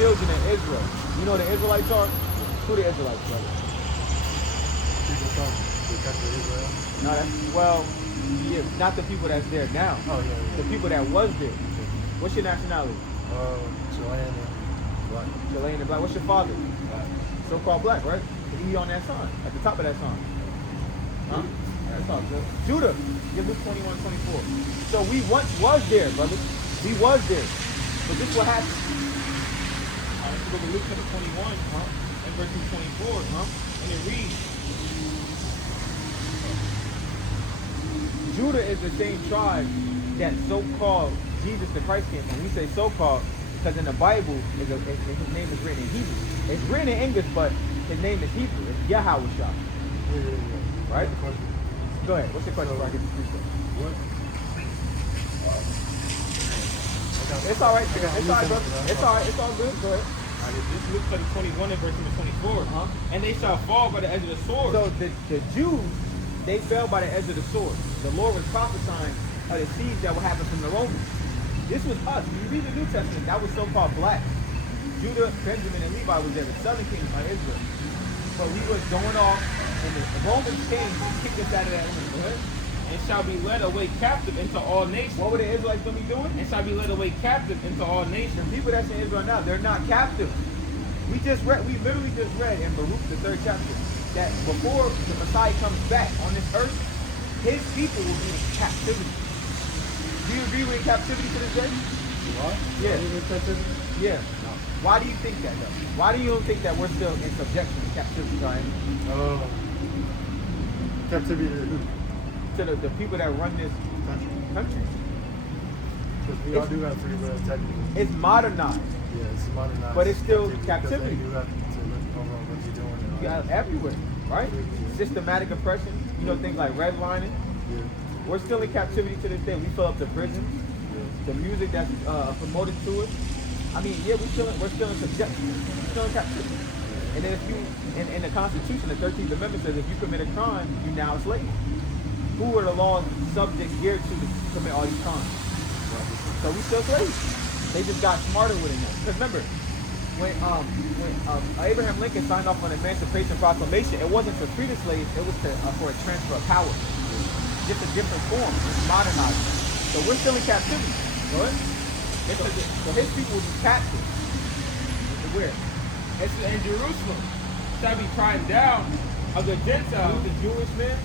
children of Israel. You know who the Israelites are? Who the Israelites, brother? People from the country of Israel. No, well, yeah, not the people that's there now. Oh, yeah. The people that was there. What's your nationality? Chilean and black. Chilean and black. What's your father? Black. So-called black, right? The E on that sign, at the top of that sign. Huh? That's all good. Judah, give Luke 21:24. So we once was there, brother. We was there. But this is what happened. Let's go to Luke chapter 21, and verse 24, and it reads, Judah is the same tribe that so-called Jesus the Christ came from. We say so-called because in the Bible, his name is written in Hebrew. It's written in English, but his name is Hebrew. It's Yahweh. Yeah. Right? Go ahead. What's your question before I get to the What? It's all right. It's all right, bro. It's all right. It's all good. Go ahead. This Luke chapter 21 and verse number 24. And they shall fall by the edge of the sword. So the Jews, they fell by the edge of the sword. The Lord was prophesying of the siege that would happen from the Romans. This was us. When you read the New Testament, that was so-called black. Judah, Benjamin, and Levi was there, the southern kingdom of Israel. But we was going off, and the Romans came and kicked us out of that land. And shall be led away captive into all nations. What were the Israelites going to be doing? And shall be led away captive into all nations. The people that's in Israel now, they're not captive. We literally just read in Baruch, the 3rd chapter, that before the Messiah comes back on this earth, his people will be in captivity. Do you agree we're in captivity to this day? What? Yeah. In captivity? Yeah. No. Why do you think that, though? Why do you think that we're still in subjection to captivity, Ryan? Captivity to the people that run this country. Because we all do have free will, technically. It's modernized. Yeah, it's modernized. But it's still captivity. You have to look over what you're doing. You got everywhere, right? Yeah. Systematic oppression. You know, things like redlining. Yeah. We're still in captivity to this day. We fill up the prisons. Yeah. The music that's promoted to us. I mean, yeah, we're still in subjection. We're still in captivity. And then if you, in the Constitution, the 13th Amendment says if you commit a crime, you're now a slave. Who are the laws subject geared to commit all these crimes? So we still slaves. They just got smarter with it now. Because remember, when Abraham Lincoln signed off on the Emancipation Proclamation, it wasn't to free the slaves, it was for a transfer of power. Just a different form. It's modernized. So we're still in captivity. Go ahead. So his people will be captive. Where? It's in Jerusalem. Shall be trodden down of the Gentiles. The Jewish man.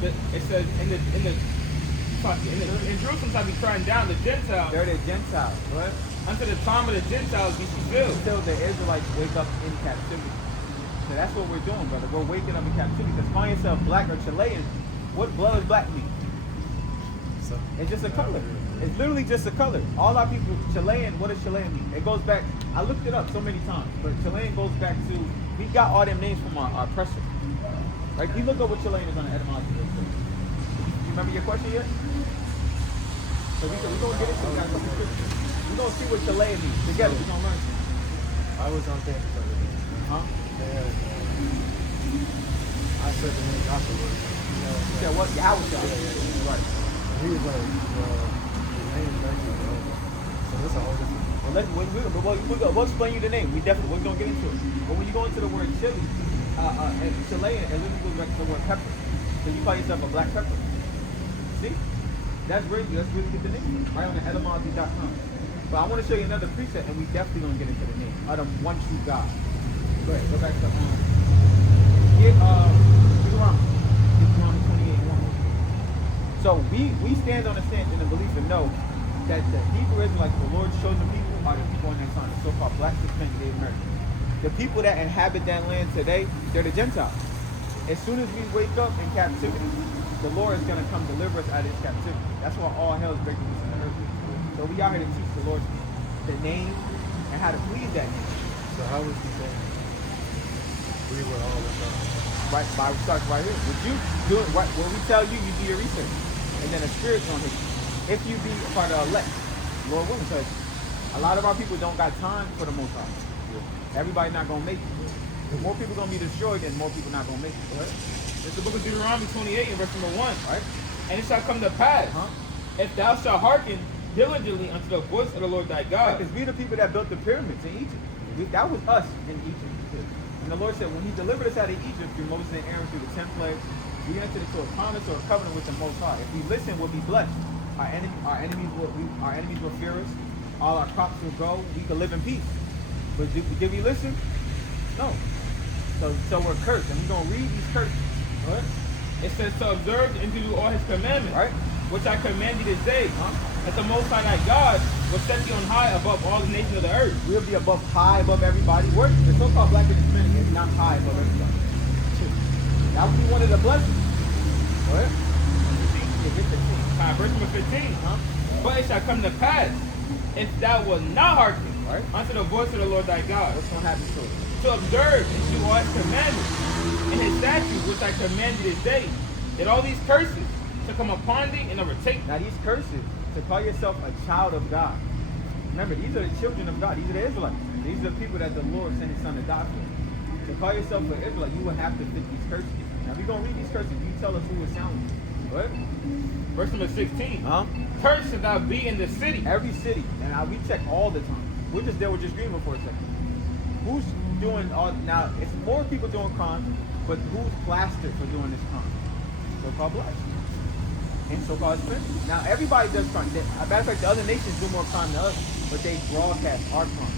It says in Jerusalem shall be trodden down the Gentiles. They're the Gentiles. What? Until the time of the Gentiles be fulfilled. Until the Israelites wake up in captivity. So that's what we're doing, brother. We're waking up in captivity. Because calling yourself black or Chilean, what blood does black mean? It's just a color. It's literally just a color. All our people, Chilean, what does Chilean mean? It goes back, I looked it up so many times, but Chilean goes back to, we got all them names from our oppressor. Right? You look up what Chilean is on the etymology. You remember your question yet? So we're going to get into it. We're going to see what Chilean means. Together, we're going to learn something. I was on campus the other day. And I said the name Joshua. You said what? Yahweh. Yeah. Right. And he was like, the name is actually so that's a whole different. Well, we'll explain you the name. We're going to get into it. But when you go into the word Chile, and Chilean, it literally goes back to the word pepper. So you call yourself a black pepper. See? That's where you get the name. Right on the etymology.com. But I want to show you another preset, and we definitely going to get into the name of the one true God. Go ahead. Go back to Deuteronomy 28:1. So we stand on the stance in the belief and know that the Hebrew Israelites, the Lord's chosen people, are the people on that sign, the so-called black, Hispanic, Native Americans. The people that inhabit that land today, they're the Gentiles. As soon as we wake up in captivity, the Lord is going to come deliver us out of this captivity. That's why all hell is breaking loose in the earth. So we are here to teach the Lord the name and how to please that name. So how was he saying we were all the time? Right, by starts right here. Would you do it right? When we tell you, you do your research. And then the Spirit's going to hit you. If you be a part of the elect, Lord willing, because a lot of our people don't got time for the Most High. Yeah. Everybody not going to make it. If more people going to be destroyed, then more people not going to make it. Right? It's the book of Deuteronomy 28 and verse number 1. Right? And it shall come to pass, if thou shalt hearken diligently unto the voice of the Lord thy God. Because we the people that built the pyramids in Egypt. That was us in Egypt. And the Lord said, when He delivered us out of Egypt through Moses and Aaron through the 10 plagues, we entered into a promise or a covenant with the Most High. If we listen, we'll be blessed. Our enemies will fear us. All our crops will grow. We can live in peace. But did we listen? No. So we're cursed, and we're gonna read these curses. What? It says to observe and to do all His commandments, Right? which I command you this day. That the Most High thy God will set you on high above all the nations of the earth. We'll be high above everybody. The so-called black and Hispanic is not high above everybody. That would be one of the blessings. What? Verse number 15. But it shall come to pass, if thou wilt not hearken unto the voice of the Lord thy God, What's going to happen to it? to observe and do all His commandments and His statutes, which I command you this day, that all these curses shall come upon thee and overtake thee. Now these curses, to call yourself a child of God. Remember, these are the children of God. These are the Israelites. These are the people that the Lord sent His Son to die for. To call yourself an Israelite, you will have to fit these curses. Now we're going to read these curses. You tell us who it sounds like. What? Verse number 16. Cursed shalt thou be in the city. Every city. And we check all the time. We're just there with just dreaming for a second. Who's doing all now? It's more people doing crime, but who's plastered for doing this crime? So-called black and so-called Hispanic. Now everybody does crime. Matter of fact, the other nations do more crime than us, but they broadcast our crime.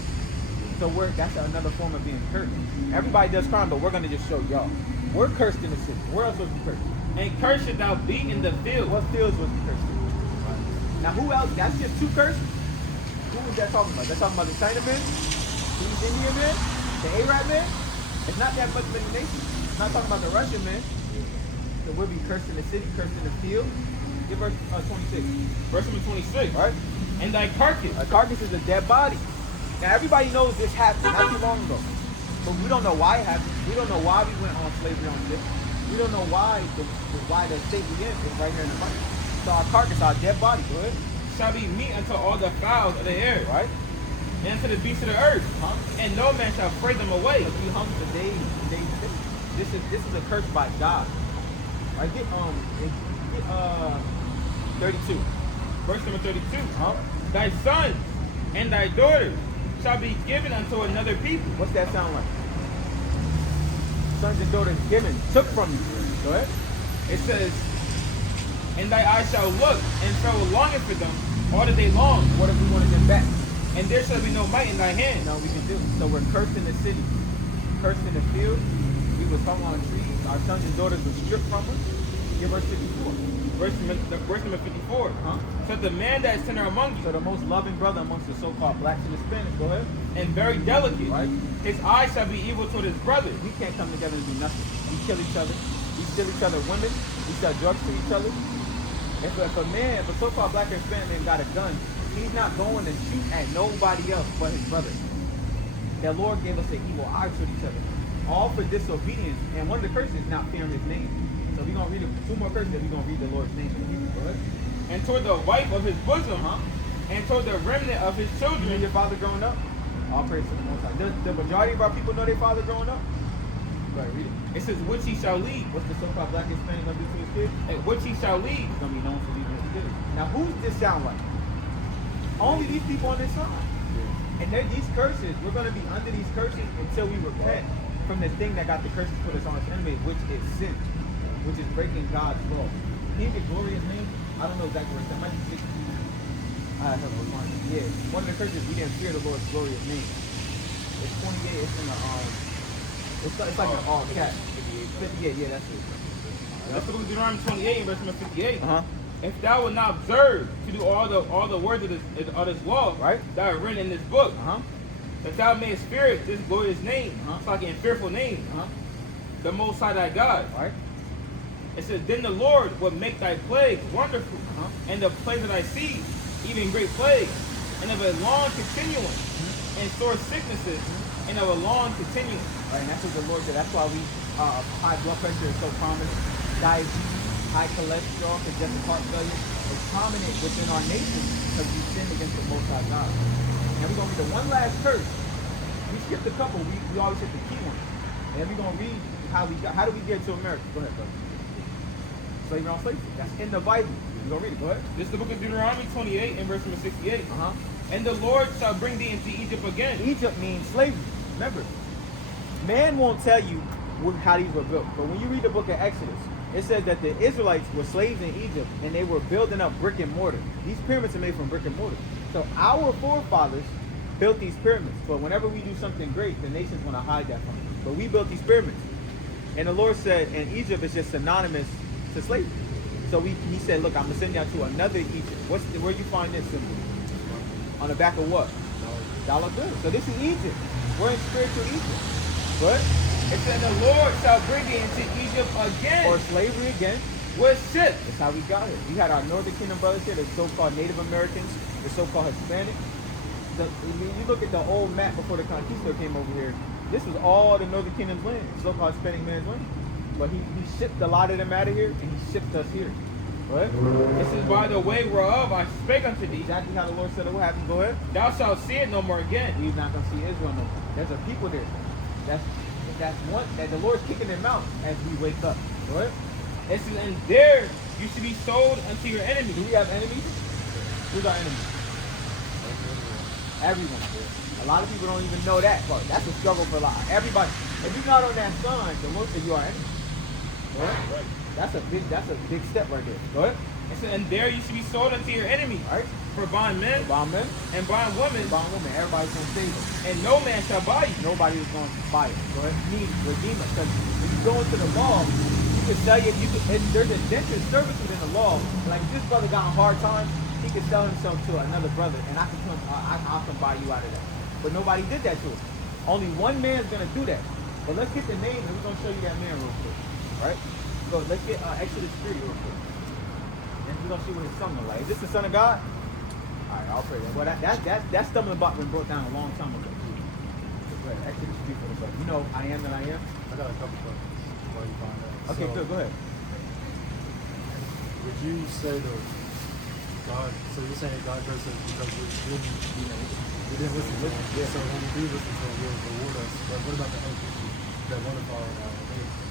So that's another form of being cursed. Everybody does crime, but we're gonna just show y'all. We're cursed in the city. Where else was we cursed? And cursed shalt thou be in the field. What fields was we cursed in? Now who else? That's just two curses. Who is that talking about? They're talking about the Chinaman, the East Indian man, the Arab man. It's not that much many nations. It's not talking about the Russian man. So we'll be cursed in the city, cursed in the field. Give verse 26. Verse number 26. Right? And thy carcass. A carcass is a dead body. Now everybody knows this happened not too long ago. But we don't know why it happened. We don't know why we went on slavery on ships. We don't know why the state we in is right here in the Bible. So our carcass, our dead body, go ahead. Shall be meat unto all the fowls of the air, Right? and unto the beasts of the earth, and no man shall fray them away. But you hung for days. This is a curse by God. Right? Get 32. Verse number 32. Huh? Thy sons and thy daughters shall be given unto another people. What's that sound like? Sons and daughters given, took from you. Go ahead. It says, and thy eyes shall look, and Pharaoh longeth for them all the day long. What if we wanted them back? And there shall be no might in thy hand. No, we can do. So we're cursed in the city, cursed in the field. We was hung on trees. Our sons and daughters were stripped from us. Give verse 54. Verse number 54. So the man that is tender among you, So the most loving brother amongst the so-called blacks and Hispanics, go ahead. and very delicate, Right? his eyes shall be evil toward his brother. We can't come together and do nothing. We kill each other. We steal each other women. We sell drugs to each other. If a so-called black or Hispanic man got a gun, he's not going to shoot at nobody else but his brother. The Lord gave us an evil eye to each other. All for disobedience. And one of the curses is not fearing his name. So we're going to read two more curses and we're going to read the Lord's name. Go ahead. And toward the wife of his bosom, and toward the remnant of his You children. and your father growing up? All praise to the Most High. Does the majority of our people know their father growing up? Go ahead, read it. It says, which he shall lead, What's the so-called black Hispanic going to do to his kids? and which he shall lead. He's going to be known for leading his kids. Now, who's this sound like? Only these people on this side. And these curses, we're going to be under these curses until we repent from the thing that got the curses put us on its enemy, which is sin, which is breaking God's law. Can you get glorious name? I don't know exactly what it's that might be 16. I have a one. Yeah. One of the curses, we didn't fear the Lord's glorious name. It's 28, it's in the it's like an all cap. 58, yeah, that's it. That's the book of Deuteronomy 28 and verse number 58. If thou wilt not observe to do all the words of this law, Right. that are written in this book, that thou mayest fear this glorious name, it's like a fearful name, the Most High thy God. Right. It says, then the Lord will make thy plagues wonderful, and the plagues of thy seed, even great plagues, and of a long continuance, and sore sicknesses, and of a long continuance. Right, and that's what the Lord said. That's why we high blood pressure is so prominent. Diabetes, high cholesterol, congestive heart failure is prominent within our nation because we sin against the Most High God. And we're gonna read the one last curse. We skipped a couple. We always hit the key one. And we're gonna read how do we get to America? Go ahead, brother. Slavery on slavery. That's in the Bible. We're gonna read it. Go ahead. This is the book of Deuteronomy 28 and verse number 68. And the Lord shall bring thee into Egypt again. Egypt means slavery. Remember, man won't tell you how these were built. But when you read the book of Exodus, it says that the Israelites were slaves in Egypt and they were building up brick and mortar. These pyramids are made from brick and mortar. So our forefathers built these pyramids. But whenever we do something great, the nations want to hide that from us. But we built these pyramids. And the Lord said, and Egypt is just synonymous to slavery. So he said, look, I'm going to send y'all to another Egypt. Where you find this symbol? On the back of what? Dollar bill. So this is Egypt. We're in spiritual Egypt. What? It said the Lord shall bring thee into Egypt again. Or slavery again. With ships. That's how we got it. We had our Northern Kingdom brothers here, the so-called Native Americans, the so-called Hispanic. You look at the old map before the conquistador came over here, this was all the Northern Kingdom's land, so-called Hispanic man's land. But he shipped a lot of them out of here, and he shipped us here. What? This is by the way whereof I spake unto thee. Exactly how the Lord said it will happen. Go ahead. Thou shalt see it no more again. He's not going to see Israel no more. There's a people there. That's one that the Lord's kicking them out as we wake up. What? It says, and there you should be sold unto your enemies. Do we have enemies? Who's our enemies? Everyone. A lot of people don't even know that part. That's a struggle for a lot. Everybody. If you're not on that sign, the Lord said you are enemy. Go ahead. Right. That's a big step right there. Go ahead. It says, and there you should be sold unto your enemies. All right. For bondmen Bondmen, and bondwomen, bondwomen. Everybody's gonna save them. and no man shall buy you. Nobody is going to buy it. Go ahead. Need redeem it. Because when you go into the law, you can tell you there's indentured service within the law. Like if this brother got a hard time, he could sell himself to another brother, and I can buy you out of that. But nobody did that to us. Only one man's gonna do that. But let's get the name, and we're gonna show you that man real quick. Right? So let's get Exodus 3 real quick. And we're gonna see what his son look like. Is this the son of God? All right, I'll pray that. Well, that stumbling block been brought down a long time ago. Go ahead. Exodus 3 for the brother. You know, I am that I am. I got a couple questions while you find out. Okay, So, good. Go ahead. Would you say that God? So you're saying God cursed us because we didn't listen to Him? Yeah. So when we do listen to Him, He'll reward us. But what about the other people that want to follow Him?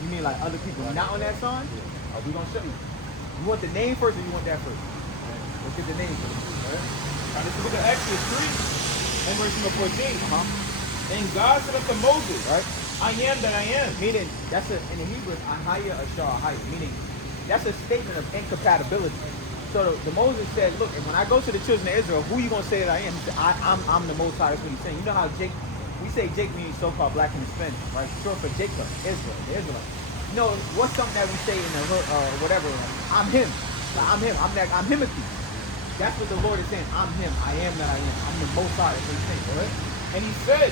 You mean like other people not on that sign? Yeah. Oh, we gonna show you. You want the name first, or you want that first? Let's get the name first. All right? Now this is the book of Exodus 3 and verse number 14. And God said unto Moses, Right? I am that I am. Meaning in the Hebrew, ahaya ashar ahaya. Meaning that's a statement of incompatibility. So the Moses said, look, and when I go to the children of Israel, who you gonna say that I am? He said, I'm the Most High. That's what he's saying. You know how we say Jake means so-called black and Hispanic, right? Short for Jacob, Israel, the Israelite. You know, what's something that we say in the hood, whatever? I'm him. I'm him. I'm Himothy. That's what the Lord is saying. I'm him. I am that I am. I'm the Most High. That's what he's saying. Go ahead. And he said,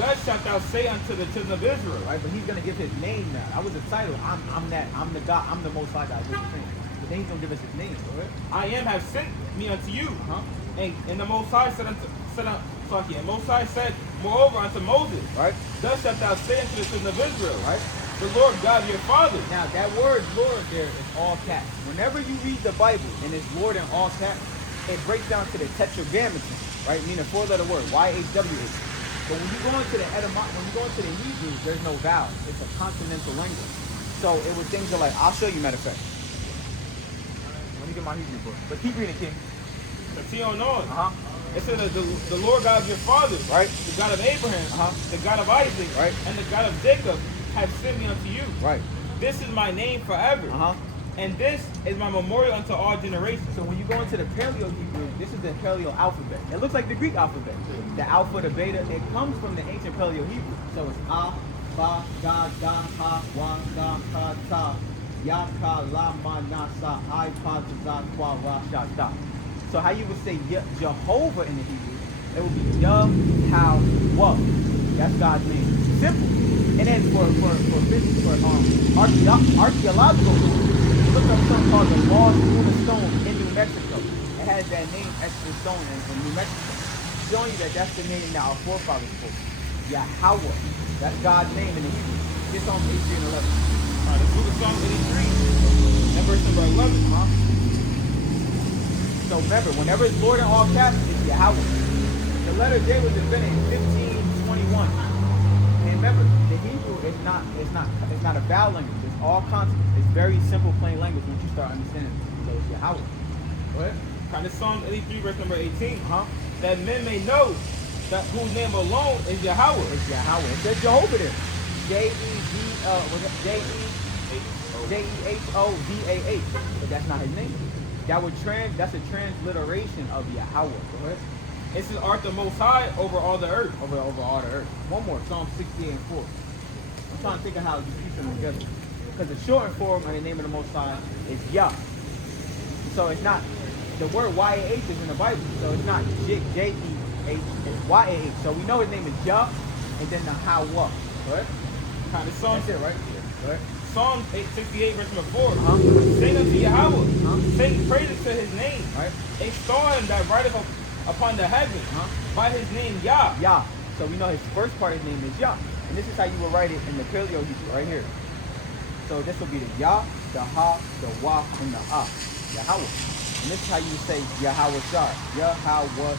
thus shalt thou say unto the children of Israel. Right? But he's gonna give his name now. That was the title. I'm that. I'm the God. I'm the Most High God. That's what he's saying. But then he's gonna give us his name. Go ahead. I am have sent me unto you. Huh? And the Most High said and Most High said, moreover unto Moses, Right? thus shalt thou say unto the children of Israel, Right? the Lord God of your fathers. Now that word Lord there is all caps. Whenever you read the Bible and it's Lord in all caps, it breaks down to the tetragrammaton, right? Meaning a four-letter word, YHWH. But when you go into the when you go into the Hebrew, there's no vowels. It's a consonantal language. So it was things that like, I'll show you, matter of fact. Let me get my Hebrew book. But keep reading, King. Continue on. Uh-huh. It says that the Lord God of your fathers, Right. the God of Abraham, the God of Isaac, Right. and the God of Jacob, have sent me unto you. Right. This is my name forever, Uh-huh. and this is my memorial unto all generations. So when you go into the Paleo Hebrew, this is the Paleo alphabet. It looks like the Greek alphabet. The alpha, the beta, it comes from the ancient Paleo Hebrew. So it's A, Ba, Ga, Da, Ha, Wa, Ga, Ka, Ta, Ya, Ka, La, Ma, Na, Sa, I, Pa, Ta, Kwa, Ra, Sha, Da. So how you would say Jehovah in the Hebrew, it would be Yah-How-Wah. That's God's name. Simple. And then for archaeological, look up something called the Lost Lunar Stone in New Mexico. It has that name, extra stone in New Mexico. Showing you that that's the name that our forefathers spoke. Yahweh. That's God's name in the Hebrew. It's on page 3 and 11. All right, let's move to Psalm 83, and verse number 11. So remember, whenever it's Lord in all caps, it's Yahweh. The letter J was invented in 1521. And remember, the Hebrew is not a vowel language. It's all consonants. It's very simple, plain language once you start understanding it. So it's Yahweh. Go ahead. All right, this Psalm 83, verse number 18. that men may know that whose name alone is Yahweh. It's Yahweh. It says Jehovah there. Jehovah. But that's not his name. That's a transliteration of Yahweh. Go ahead. It says art the most high over all the earth. Over all the earth. One more, Psalm 68 and 4. I'm trying to think of how you piece them together. Because the shortened form of the name of the Most High is Yah. So it's not, the word Y-A-H is in the Bible. So it's not J-E-H, it's Y-A-H. So we know his name is Yah, and then the Hawa. Right? Kind of song. That's it, right? Right? Psalm 68 verse number 4. Uh-huh. Sing unto Yahweh. Uh-huh. Sing praises to his name. Right? Extol him that rideth upon the heavens. By his name Yah. Yah. So we know his first part of his name is Yah. And this is how you will write it in the Paleo Hebrew, right here. So this will be the Yah, the Ha, the Wa, and the Ah. Yahweh. And this is how you say Yahweh Shai. Yahweh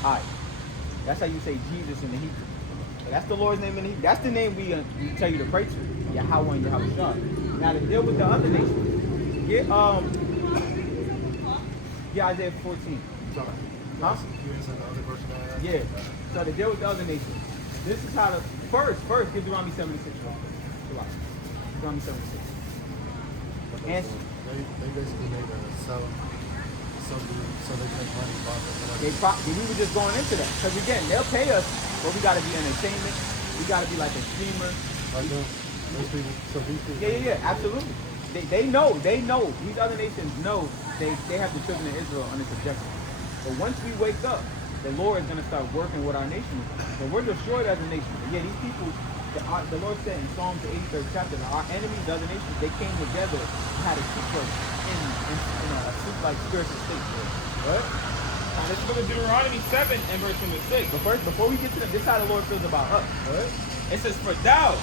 Shai. That's how you say Jesus in the Hebrew. So that's the Lord's name in the Hebrew. That's the name we tell you to pray to. Yahweh and Yahweh Shai. Now to deal with the other nations. Get Isaiah 14. Huh? Yeah. So to deal with the other nations. This is how to first give Deuteronomy 76. Deuteronomy 76. And they basically made a so they make money profit. we were just going into that because again they'll pay us, but we got to be entertainment. We got to be like a streamer. Like those people. So these people. Yeah, absolutely. They know. These other nations know they have the children of Israel under subjection. But once we wake up, the Lord is going to start working with our nation. So we're destroyed as a nation. But yeah, these people, the Lord said in Psalms the 83rd chapter, that our enemies, the other nations, they came together and had a secret in a like spiritual state. Right? Now let's look at Deuteronomy 7 and verse number 6. But first, before we get to them, this is how the Lord feels about us. Right? It says, for thou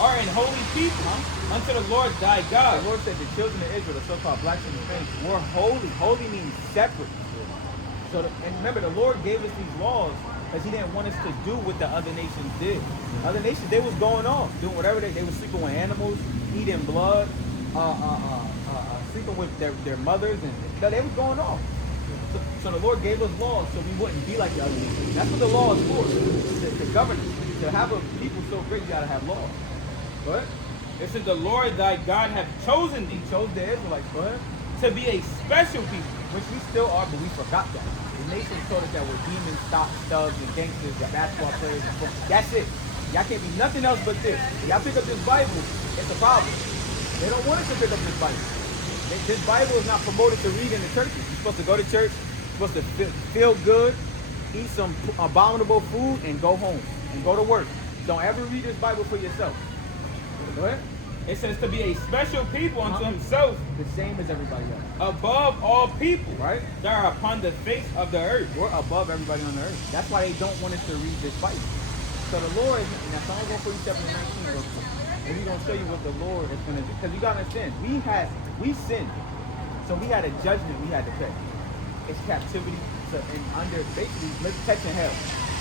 art an holy people unto the Lord thy God. The Lord said the children of Israel, the so-called blacks and Hispanics, were holy. Holy means separate. So, and remember, the Lord gave us these laws because He didn't want us to do what the other nations did. Other nations, they was going off, doing whatever they were sleeping with animals, eating blood, sleeping with their mothers, and they was going off. So the Lord gave us laws so we wouldn't be like the other nations. That's what the law is for, to govern us. To have a people so great, you gotta have laws. But it said the Lord thy God hath chosen thee. He chose the Israelites, to be a special people. Which we still are, but we forgot that. The nations told us that we're demons, thugs, and gangsters, and basketball players, and football. That's it. Y'all can't be nothing else but this. If y'all pick up this Bible, it's a problem. They don't want us to pick up this Bible. This Bible is not promoted to read in the churches. You're supposed to go to church, you're supposed to feel good, eat some abominable food, and go home, and go to work. Don't ever read this Bible for yourself. Go ahead. It says to be a special people unto himself. The same as everybody else. Above all people. Right? That are upon the face of the earth. We're above everybody on the earth. That's why they don't want us to read this Bible. So the Lord, and that's Psalm 147 and 19, and we're going to show you what the Lord is going to do. Because you got to understand, we sinned. So we had a judgment we had to pay. It's captivity. So, and under, basically, protection hell.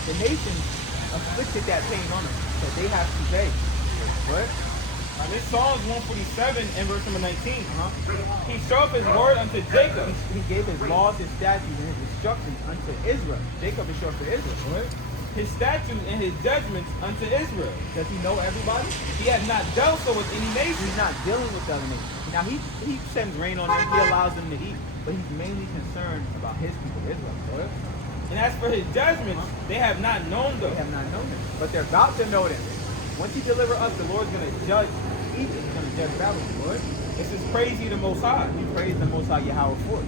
The nations afflicted that pain on us. So they have to pay. Right? This Psalms 147 and verse number 19. He showed his word unto Jacob. He gave his laws, his statutes, and his instructions unto Israel. Jacob is short for Israel. Right? His statutes and his judgments unto Israel. Does he know everybody? He has not dealt so with any nation. He's not dealing with the other nations. Now he sends rain on them, he allows them to eat, but he's mainly concerned about his people, Israel. Right? And as for his judgments, they have not known them. They have not known them, but they're about to know them. Once he deliver us, the Lord's going to judge Egypt. He's going to judge Babylon. Lord, this is praise ye the Most High. We praise the Most High Yahweh for it.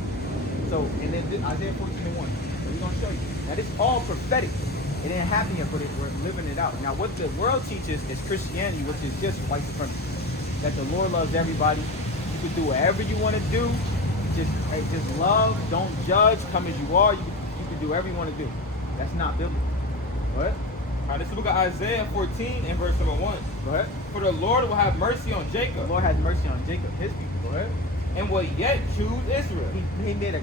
So, and then Isaiah 14 and 1. So we're going to show you. Now this is all prophetic. It didn't happen yet, but we're living it out. Now what the world teaches is Christianity, which is just white supremacy. That the Lord loves everybody. You can do whatever you want to do. Just love, don't judge, come as you are. You can do whatever you want to do. That's not biblical. What? Alright, let's look at Isaiah 14 and verse number 1. Go ahead. For the Lord will have mercy on The Jacob. Lord has mercy on Jacob, his people. Go ahead. And will yet choose Israel. He made a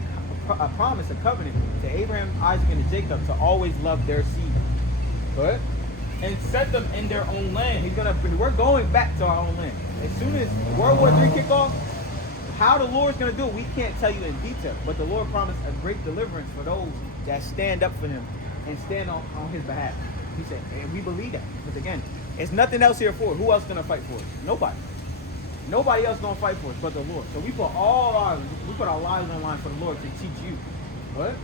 promise, a covenant to Abraham, Isaac, and to Jacob to always love their seed. Go ahead. And set them in their own land. We're going back to our own land. As soon as World War III kick off, how the Lord's going to do it, we can't tell you in detail. But the Lord promised a great deliverance for those that stand up for him and stand on his behalf. He said, and we believe that. Because again, it's nothing else here for it. Who else gonna fight for us? Nobody. Nobody else gonna fight for us but the Lord. So we put our lives on the line for the Lord to teach you. What?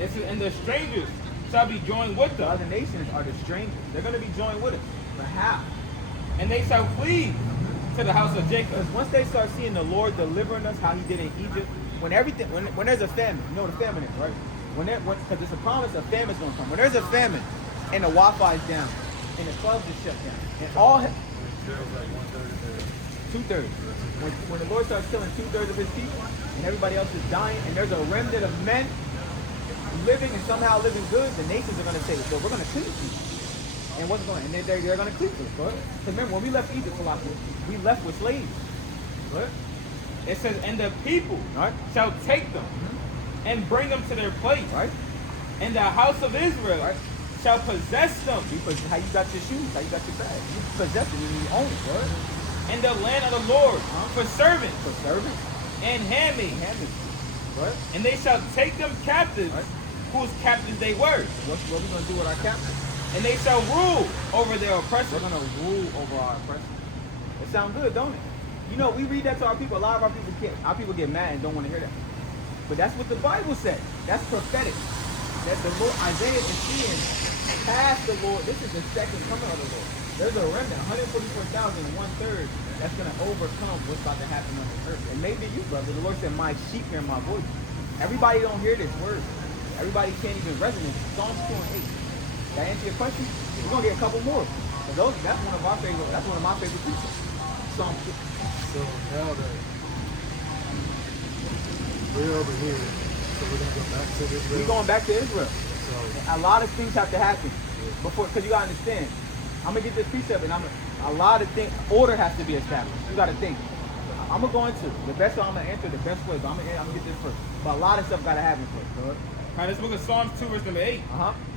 It says, and the strangers shall be joined with The us, other nations are the strangers. They're gonna be joined with us. But how? and they shall flee to the house of Jacob. Because once they start seeing the Lord delivering us, how He did in Egypt, when there's a famine, you know what a famine is, right? Because it's a promise, a famine's gonna come. When there's a famine, and the Wi-Fi is down, and the clubs are shut down, and all Israel's like 1/3 of their. 2/3. When the Lord starts killing 2/3 of His people, and everybody else is dying, and there's a remnant of men living and somehow living good, the nations are gonna say, "So we're gonna cleave you." And what's going? And they're gonna cleave us, right? Because remember, when we left Egypt, we left with slaves. What? It says, and the people Right? shall take them and bring them to their place, Right? and the house of Israel Right. shall possess them, Because how you got your shoes, how you got your bag. You possess it, you own it, right? in the land of the Lord for servants For servants, and handmaids, handmaids, right? and they shall take them captives, Right. whose captives they were, What we gonna do with our captives? and they shall rule over their We're oppressors. gonna rule over our oppressors. It sounds good, don't it? You know, we read that to our people. A lot of our people can't. Our people get mad and don't want to hear that. But that's what the Bible said. That's prophetic. That the Lord, Isaiah is seeing past the Lord. This is the second coming of the Lord. There's a remnant, 144,000, 1/3, that's going to overcome what's about to happen on this earth. And maybe you, brother. The Lord said, my sheep hear my voice. Everybody don't hear this word. Everybody can't even resonate. Psalms 2 and 8. Did I answer your question? We're going to get a couple more. That's one of our favorite. That's one of my favorite preachers. Psalm 2. So now that we're over here, so we're gonna go back to Israel. We're going back to Israel. So A lot of things have to happen before, because you gotta understand. I'm gonna get this precept, and a lot of things. Order has to be established. You gotta think. I'm gonna go into the best way. I'm gonna answer the best way, but I'm gonna get this first. But a lot of stuff gotta happen first. Bro. Now, this book of Psalms 2, verse number 8.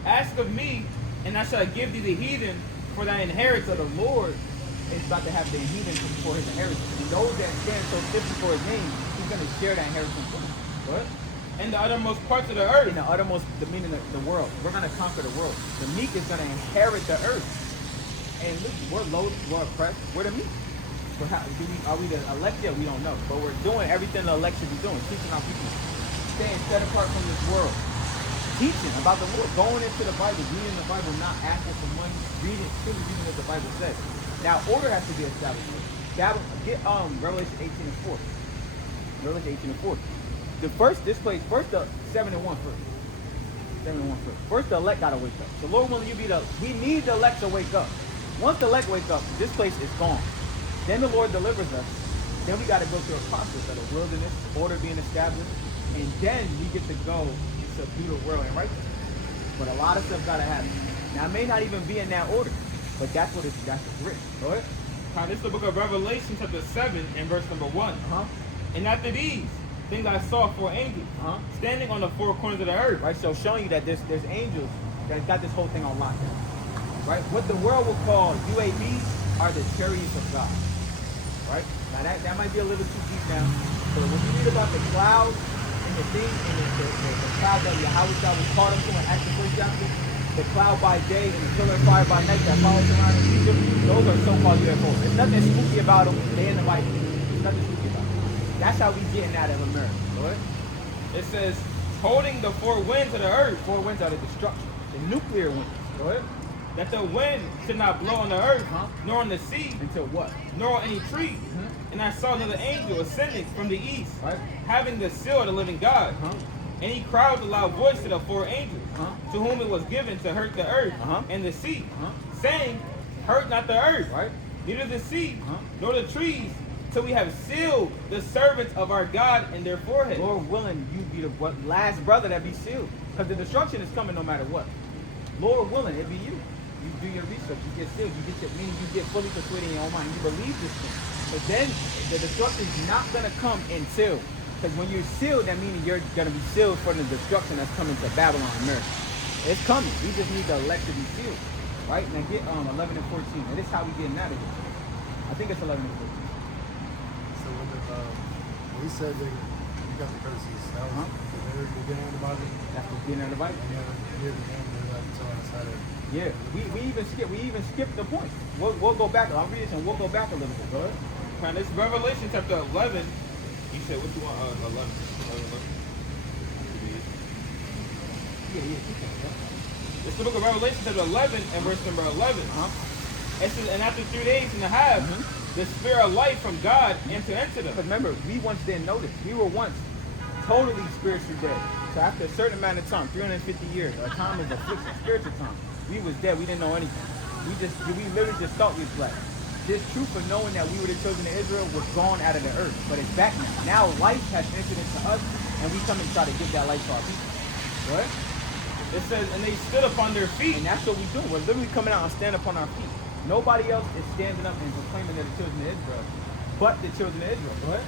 Ask of me, and I shall give thee the heathen for thy So inheritance. the Lord is about to have the heathen for His inheritance. And those that stand so stiffly for His name, He's gonna share that inheritance with them. What? In the uttermost parts of the earth. In the uttermost, the meaning of the world. We're gonna conquer the world. The meek is gonna inherit the earth. And look, we're loaded, we're oppressed. We're the meek. Are we the elect yet? We don't know. But we're doing everything the elect should be doing, teaching our people, staying set apart from this world, teaching about the Lord, going into the Bible, reading the Bible, not asking for money, truly reading what the Bible says. Now, order has to be established. Get Revelation 18 and 4. Revelation 18 and 4. First the 7 and 1 first. 7 and 1 first. First, the elect gotta wake up. The Lord willing, we need the elect to wake up. Once the elect wake up, this place is gone. Then the Lord delivers us. Then we gotta go through a process of the wilderness, order being established, and then we get to go and subdue the world and righteousness. But a lot of stuff gotta happen. Now, it may not even be in that order, but that's what's written. Go ahead. Now, this is the book of Revelation, chapter 7, and verse number 1. And after these things I saw 4 angels standing on the 4 corners of the earth. Right, so showing you that there's angels that got this whole thing on lockdown. Right, what the world will call UAVs are the chariots of God. Right, now that might be a little too deep now, but when you read about the clouds and the thing and the cloud that Yahweh was caught into in Acts the 1st chapter, the cloud by day and the pillar of fire by night that follows around in Egypt, those are so-called UFOs. There's nothing spooky about them. They're in the Bible. There's nothing spooky about them. That's how we getting out of America. Right? It says, holding the 4 winds of the earth, 4 winds are the destruction, the nuclear winds. Go ahead. that the wind should not blow on the earth, nor on the sea, Until what? nor on any tree. And I saw another angel ascending from the east, Right. having the seal of the living God. And he cried with a loud voice to the 4 angels, to whom it was given to hurt the earth and the sea, saying, hurt not the earth, Right. neither the sea, nor the trees, till we have sealed the servants of our God in their foreheads. Lord willing, you be the last brother that be sealed. Because the destruction is coming no matter what. Lord willing, it be you. You do your research, you get sealed, meaning you get fully persuaded in your own mind, you believe this thing. But then the destruction is not gonna come until, because when you're sealed, that means you're gonna be sealed for the destruction that's coming to Babylon, America. It's coming. We just need the elect to be sealed. Right? Now get 11 and 14. And this is how we getting out of here. I think it's 11 and 14. So when we said that got the curses. That was the very beginning of the Bible. That's the beginning of the Bible. Near the end, they're like telling us how to. Yeah, we even skipped the point. We'll go back. I'll read this and we'll go back a little bit. Go ahead. Now, this Revelation chapter 11. You said what you want? 11. 11. Yeah. It's the book of Revelation chapter 11 and verse number 11. It says, and after 3 days and a half, the spirit of life from God entered into them. Because remember, we once didn't know this. We were once totally spiritually dead. So after a certain amount of time, 350 years, our time of affliction, spiritual time, we was dead. We didn't know anything. We literally just thought we was black. This truth of knowing that we were the children of Israel was gone out of the earth, but it's back now. Now life has entered into us, and we come and try to give that life to our people. What? It says, and they stood upon their feet. And that's what we do. We're literally coming out and stand upon our feet. Nobody else is standing up and proclaiming they're the children of Israel, but the children of Israel. What?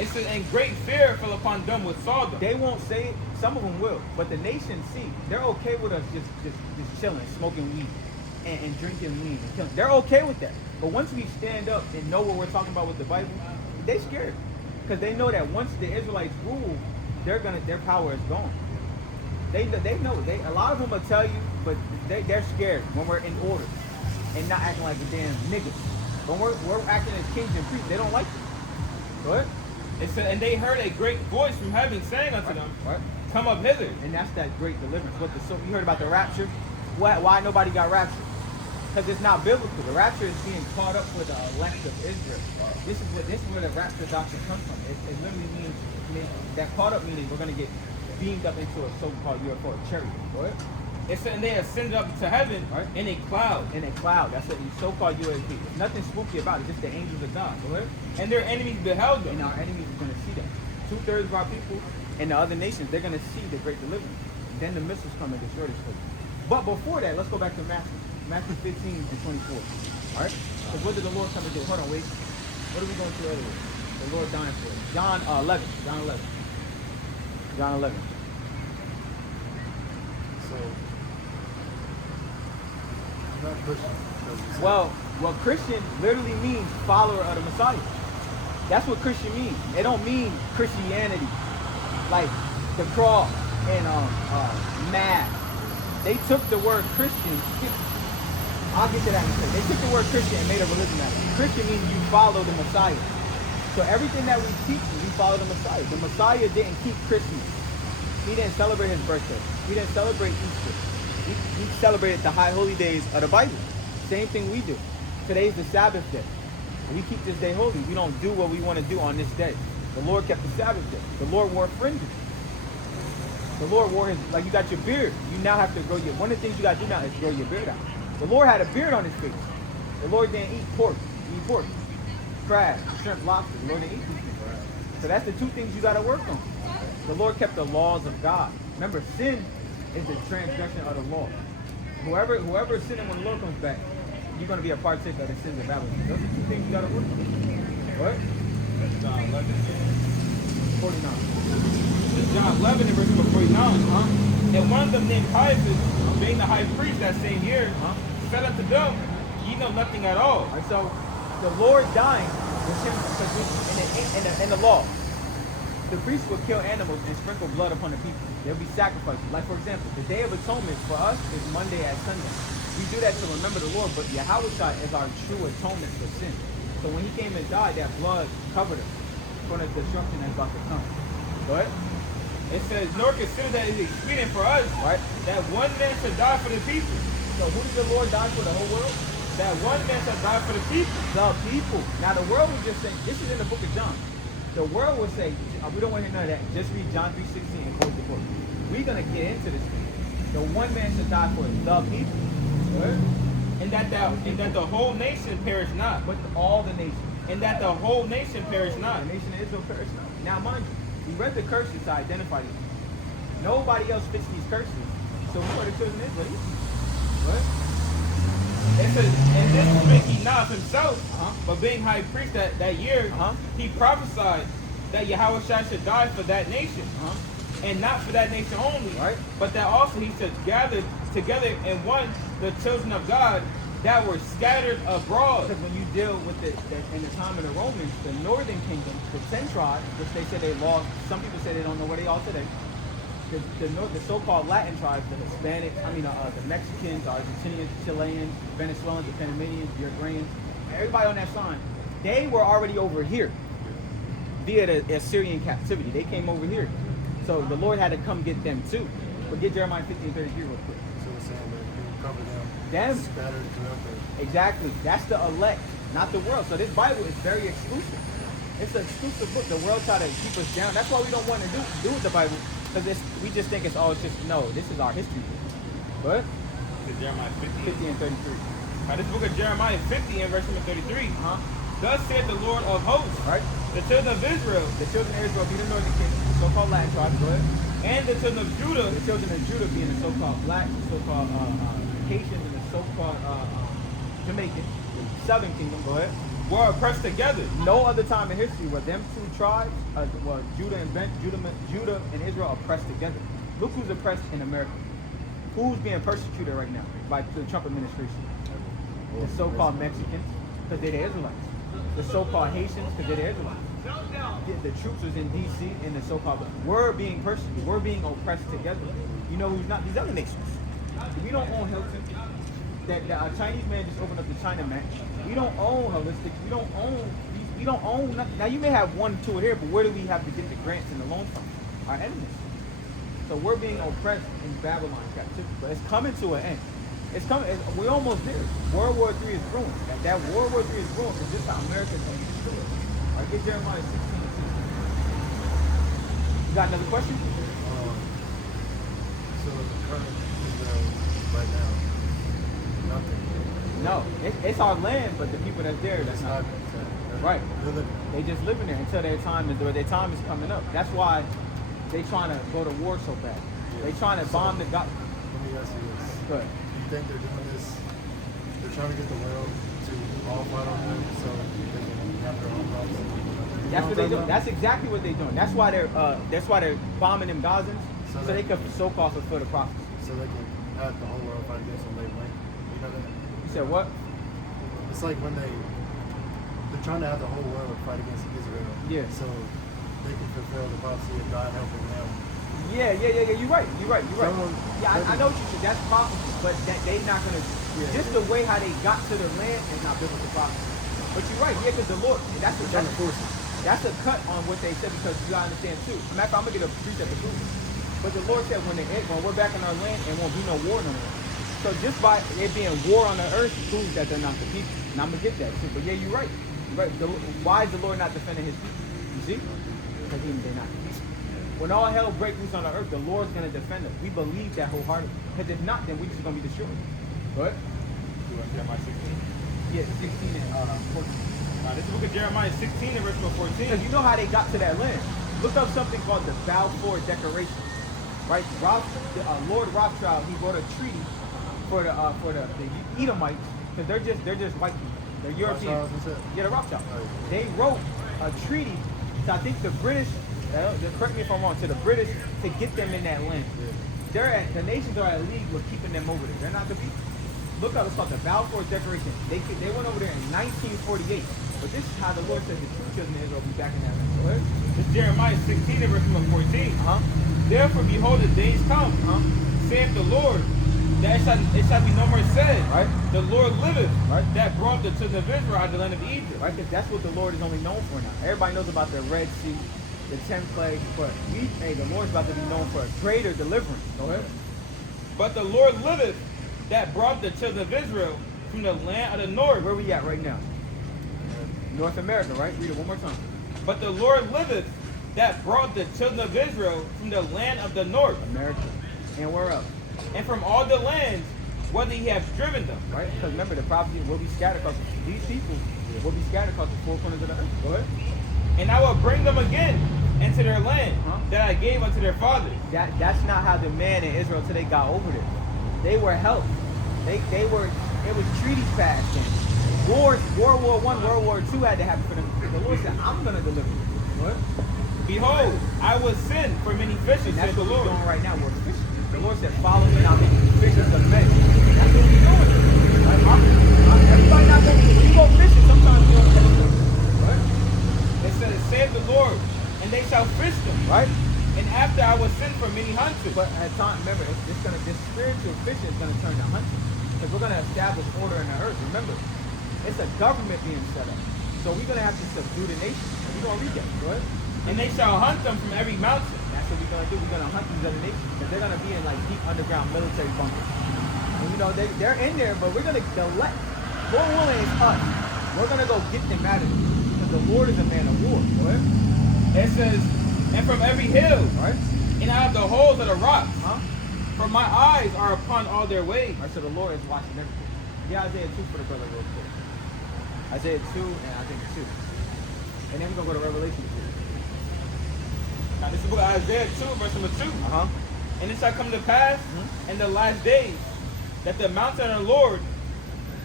It says, and great fear fell upon them which saw them. They won't say it. Some of them will, but the nation see. They're okay with us just chilling, smoking weed, and drinking lean and killing. They're okay with that. But once we stand up and know what we're talking about with the Bible, they scared because they know that once the Israelites rule, their power is gone. They know. A lot of them will tell you, but they're scared when we're in order and not acting like a damn niggas. When we're acting as kings and priests, they don't like it. What? It said, and they heard a great voice from heaven saying unto them, What? come up hither. And that's that great deliverance. You heard about the rapture? Why nobody got raptured? Because it's not biblical. The rapture is being caught up with the elect of Israel. This is where the rapture doctrine comes from. It literally means that caught up meaning we're going to get beamed up into a so-called UFO, a chariot. What? It said, and they ascended up to heaven in a cloud. In a cloud. That's a so-called UAP. There's nothing spooky about it. Just the angels of God. What? And their enemies beheld them. And our enemies are going to see that. 2/3 of our people and the other nations, they're going to see the great deliverance. Then the missiles come and destroy this place. But before that, let's go back to Matthew 15 and 24. All right? Because what did the Lord come and do? Hold on, wait. What are we going to earlier? The Lord dying for us. John 11. So, I'm not Christian. Well, Christian literally means follower of the Messiah. That's what Christian means. It don't mean Christianity, like the cross and mass. They took the word Christian. I'll get to that in a second. They took the word Christian and made a religion out of it. Christian means you follow the Messiah. So everything that we teach, we follow the Messiah. The Messiah didn't keep Christmas. He didn't celebrate his birthday. He didn't celebrate Easter. He celebrated the high holy days of the Bible. Same thing we do. Today's the Sabbath day. We keep this day holy. We don't do what we want to do on this day. The Lord kept the Sabbath day. The Lord wore fringes. The Lord wore his, like you got your beard. You now have to grow your, one of the things you got to do now is grow your beard out. The Lord had a beard on his face. The Lord didn't eat pork. He eat pork, crab, shrimp, lobster. The Lord didn't eat these things. So that's the two things you got to work on. The Lord kept the laws of God. Remember, sin is the transgression of the law. Whoever is sinning when the Lord comes back, you're going to be a partaker of the sins of Babylon. Those are two things you got to work on. What? That's John 11 and 49. It's John 11 and verse number 49. And one of them named Caiaphas, being the high priest that same year, said unto them, ye know nothing at all. All right, so the Lord dying was him, because in the law, the priest would kill animals and sprinkle blood upon the people. There would be sacrifices. Like, for example, the Day of Atonement for us is Monday at Sunday. We do that to remember the Lord, but Yahushua is our true atonement for sin. So when he came and died, that blood covered us from the destruction that's about to come. Go ahead. It says, nor consider that it is expedient for us, Right? that one man should die for the people. So who did the Lord die for? The whole world? That one man should die for the people. The people. Now the world would just say, this is in the book of John. The world would say, we don't want to hear none of that. Just read John 3:16 and close the book. We're going to get into this thing. The one man should die for the people. What? And that the whole nation perish not. But all the nations. And that the whole nation perish not. The nation of Israel perish not. Now mind you, we read the curses to identify these. Nobody else fits these curses. So who are the children of Israel? What? It says, and this spake he not of himself, but being high priest that year, he prophesied that Yahushua should die for that nation. And not for that nation only, Right. but that also he should gather together in one the children of God that were scattered abroad. Because when you deal with in the time of the Romans, the northern kingdom, the 10 tribes, which they say they lost, some people say they don't know where they are today. The so-called Latin tribes, the Hispanics, the Mexicans, the Argentinians, the Chileans, the Venezuelans, the Panamanians, the Uruguayans, everybody on that sign, they were already over here via the Assyrian captivity. They came over here. So the Lord had to come get them too. But get Jeremiah 15:33 real quick. So it's saying that he will cover Them. scattered throughout the... Exactly. That's the elect, not the world. So this Bible is very exclusive. It's an exclusive book. The world try to keep us down. That's why we don't want to do with the Bible. Because we just think it's no, this is our history book. But Jeremiah 50 and 33. Now, this book of Jeremiah 50 and verse number 33. Thus said the Lord of hosts, Right? the children of Israel, The children of Israel being the northern kingdom, the so-called Latin tribes, go ahead. and the children of Judah, The children of Judah being the so-called blacks, the so-called Haitians, and the so-called Jamaicans, the southern kingdom, go ahead. were oppressed together. No other time in history were them two tribes, Judah and Israel, oppressed together. Look who's oppressed in America. Who's being persecuted right now by the Trump administration? The so-called Mexicans, because they're the Israelites. The so-called Haitians, because they're the Israelites. The troops was in D.C. and the so-called, we're being persecuted. We're being oppressed together. You know who's not? These other nations. We don't own Hilton. That Chinese man just opened up the China Mart. We don't own Holistic. We don't own nothing. Now you may have one or two here, but where do we have to get the grants and the loans from? Our enemies. So we're being oppressed in Babylon captivity. But it's coming to an end. It's coming. We're almost there. World War III is ruined. That World War III is ruined because this is how America's going to be destroyed. All right, get Jeremiah 16 and 16. You got another question? So the current Israel right now, nothing. No, it's our land, but the people that's there, that's not. Right. They're living. They just living there until their time is coming up. That's why they trying to go to war so bad. They trying to bomb the God. Let me ask you this. Good. Do you think they're doing this? They're trying to get the world to all fight on them so they can have their own problems. That's what they do. That's exactly what they're doing. That's why they're bombing them Gazans so they can so-called fulfill the prophecy. So they can have the whole world fight against them. They win. You know that? You said what? It's like when they're trying to have the whole world fight against Israel. Yeah. So they can fulfill the prophecy of God helping them. Yeah. You're right. Yeah, I know what you said. That's prophecy, but they not gonna. Just the way how they got to their land is not biblical prophecy. But you're right. Yeah, because the Lord. That's a cut on what they said because you gotta understand too. Matter of fact, I'm gonna get a precept to prove it. But the Lord said when we're back in our land, it won't be no war no more. So just by it being war on the earth proves that they're not the people. And I'm gonna get that too. But yeah, you're right. You're right. Why is the Lord not defending his people? You see? Because they're not the people. When all hell breaks loose on the earth, the Lord's gonna defend us. We believe that wholeheartedly. Because if not, then we're just gonna be destroyed. Go ahead. You want Jeremiah 16? Yeah, 16 and 14. Now, this is the book of Jeremiah 16 and verse number 14. Because you know how they got to that land. Look up something called the Balfour Declaration. Right? Lord Rothschild, he wrote a treaty for the Edomites, because they're just white people. They're Europeans. Yeah, the Rothschild. They wrote a treaty to, I think, the British, correct me if I'm wrong, to the British to get them in that land. The nations are at league with keeping them over there. They're not the people. Look up, it's called the Balfour Declaration. They went over there in 1948. But this is how the Lord says the true children of Israel will be back in that land. This is Jeremiah 16 and verse number 14. Therefore, behold, the days come, saith the Lord, that it shall be no more said, right? The Lord liveth, right? That brought the children of Israel out of the land of Egypt. Right, because that's what the Lord is only known for now. Everybody knows about the Red Sea, the 10 plagues, but the Lord's about to be known for a greater deliverance. Go ahead. But the Lord liveth, that brought the children of Israel from the land of the north. Where we at right now? North America, right? Read it one more time. But the Lord liveth, that brought the children of Israel from the land of the north. America. And where else? And from all the lands, whether he hath driven them. Right? Because remember, the prophecy will be scattered across, these people will be scattered across the four corners of the earth. Go ahead. And I will bring them again into their land that I gave unto their fathers. That's not how the man in Israel till they got over there. They were helped. It was treaties passed. World War I, World War II had to happen for them. The Lord said, I'm going to deliver you. What? Behold, I will send for many fishes, that's said the what Lord. we're doing right now. We're fishing. The Lord said, follow me, and I'll make you fishers of men. That's what we're doing. Right? Everybody not going to, when you go fishing, sometimes you don't catch them. Right? It says, save the Lord, and they shall fish them. Right? And after I will send for many hunters. But at time, remember, this spiritual fishing is gonna turn to hunting. Because we're gonna establish order in the earth. Remember, it's a government being set up. So we're gonna have to subdue the nation. And we're gonna read that, right? And they shall hunt them from every mountain. That's what we're gonna do. We're gonna hunt these other nations. Because they're gonna be in like deep underground military bunkers. And you know, they're in there, but we're gonna elect. Lord willing is us. We're gonna go get them out of there. Because the Lord is a man of war, right? It says, and from every hill, Right? and out of the holes of the rocks. Huh? For my eyes are upon all their ways. All right, so the Lord is watching everything. Yeah, Isaiah 2 for the brother real quick. Isaiah 2 and I think 2. And then we're going to go to Revelation 2. Now this is the book of Isaiah 2, verse number 2. Uh-huh. And it shall come to pass in the last days that the mountain of the Lord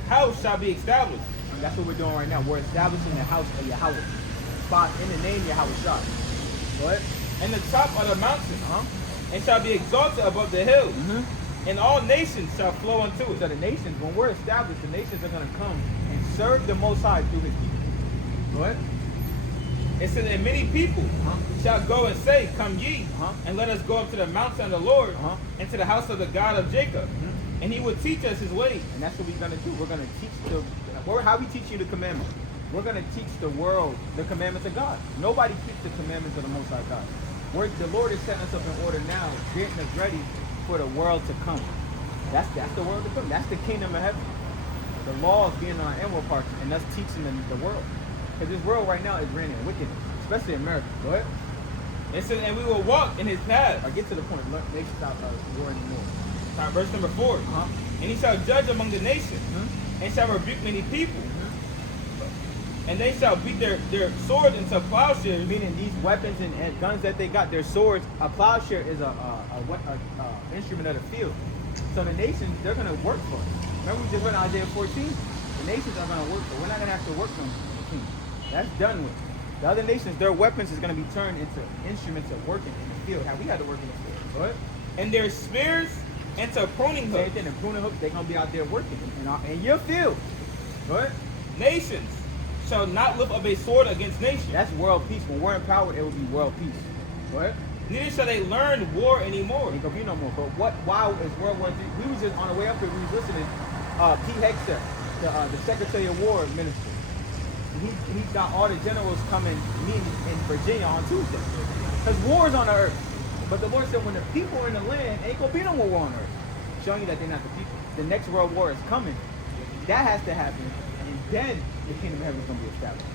house shall be established. And that's what we're doing right now. We're establishing the house of Yahweh. Spot in the name Yahweh Shah. Go ahead. And the top of the mountain, Uh-huh. and shall be exalted above the hills, Mm-hmm. and all nations shall flow unto So it. the nations, when we're established, the nations are going to come and serve the Most High through his people. Go ahead. It says, and many people shall go and say, come ye, and let us go up to the mountain of the Lord, and to the house of the God of Jacob. And he will teach us his ways. And that's what we're going to do. We're going to teach how we teach you the commandments. We're going to teach the world the commandments of God. Nobody keeps the commandments of the Most High God. The Lord is setting us up in order now, getting us ready for the world to come. That's the world to come. That's the kingdom of heaven. The laws being on our inward parts and us teaching the world. Because this world right now is ran in wickedness, especially in America. Go ahead. It says, and we will walk in his path. Or get to the point. Make stop warring more. Now, verse number 4. And he shall judge among the nations, and shall rebuke many people. And they shall beat their swords into plowshares. Meaning these weapons and guns that they got, their swords, a plowshare is a instrument of the field. So the nations, they're going to work for us. Remember we just read Isaiah 14? The nations are going to work for us. We're not going to have to work for the king. That's done with. The other nations, their weapons is going to be turned into instruments of working in the field. How we had to work in the field. Go ahead. And their spears into pruning Same hooks. thing, and pruning hooks, they're going to be out there working in your field. Go ahead. Nations shall not lift up a sword against nations. That's world peace. When we're empowered, it will be world peace. Go ahead. Neither shall they learn war anymore. Ain't gonna be no more. But why is World War III? We was just on the way up here, we was listening, Pete Hegseth, the Secretary of War Minister. He got all the generals coming meeting in Virginia on Tuesday. Because war is on the earth. But the Lord said when the people are in the land, ain't gonna be no more war on earth. Showing you that they're not the people. The next world war is coming. That has to happen. And then the kingdom of heaven is gonna be established.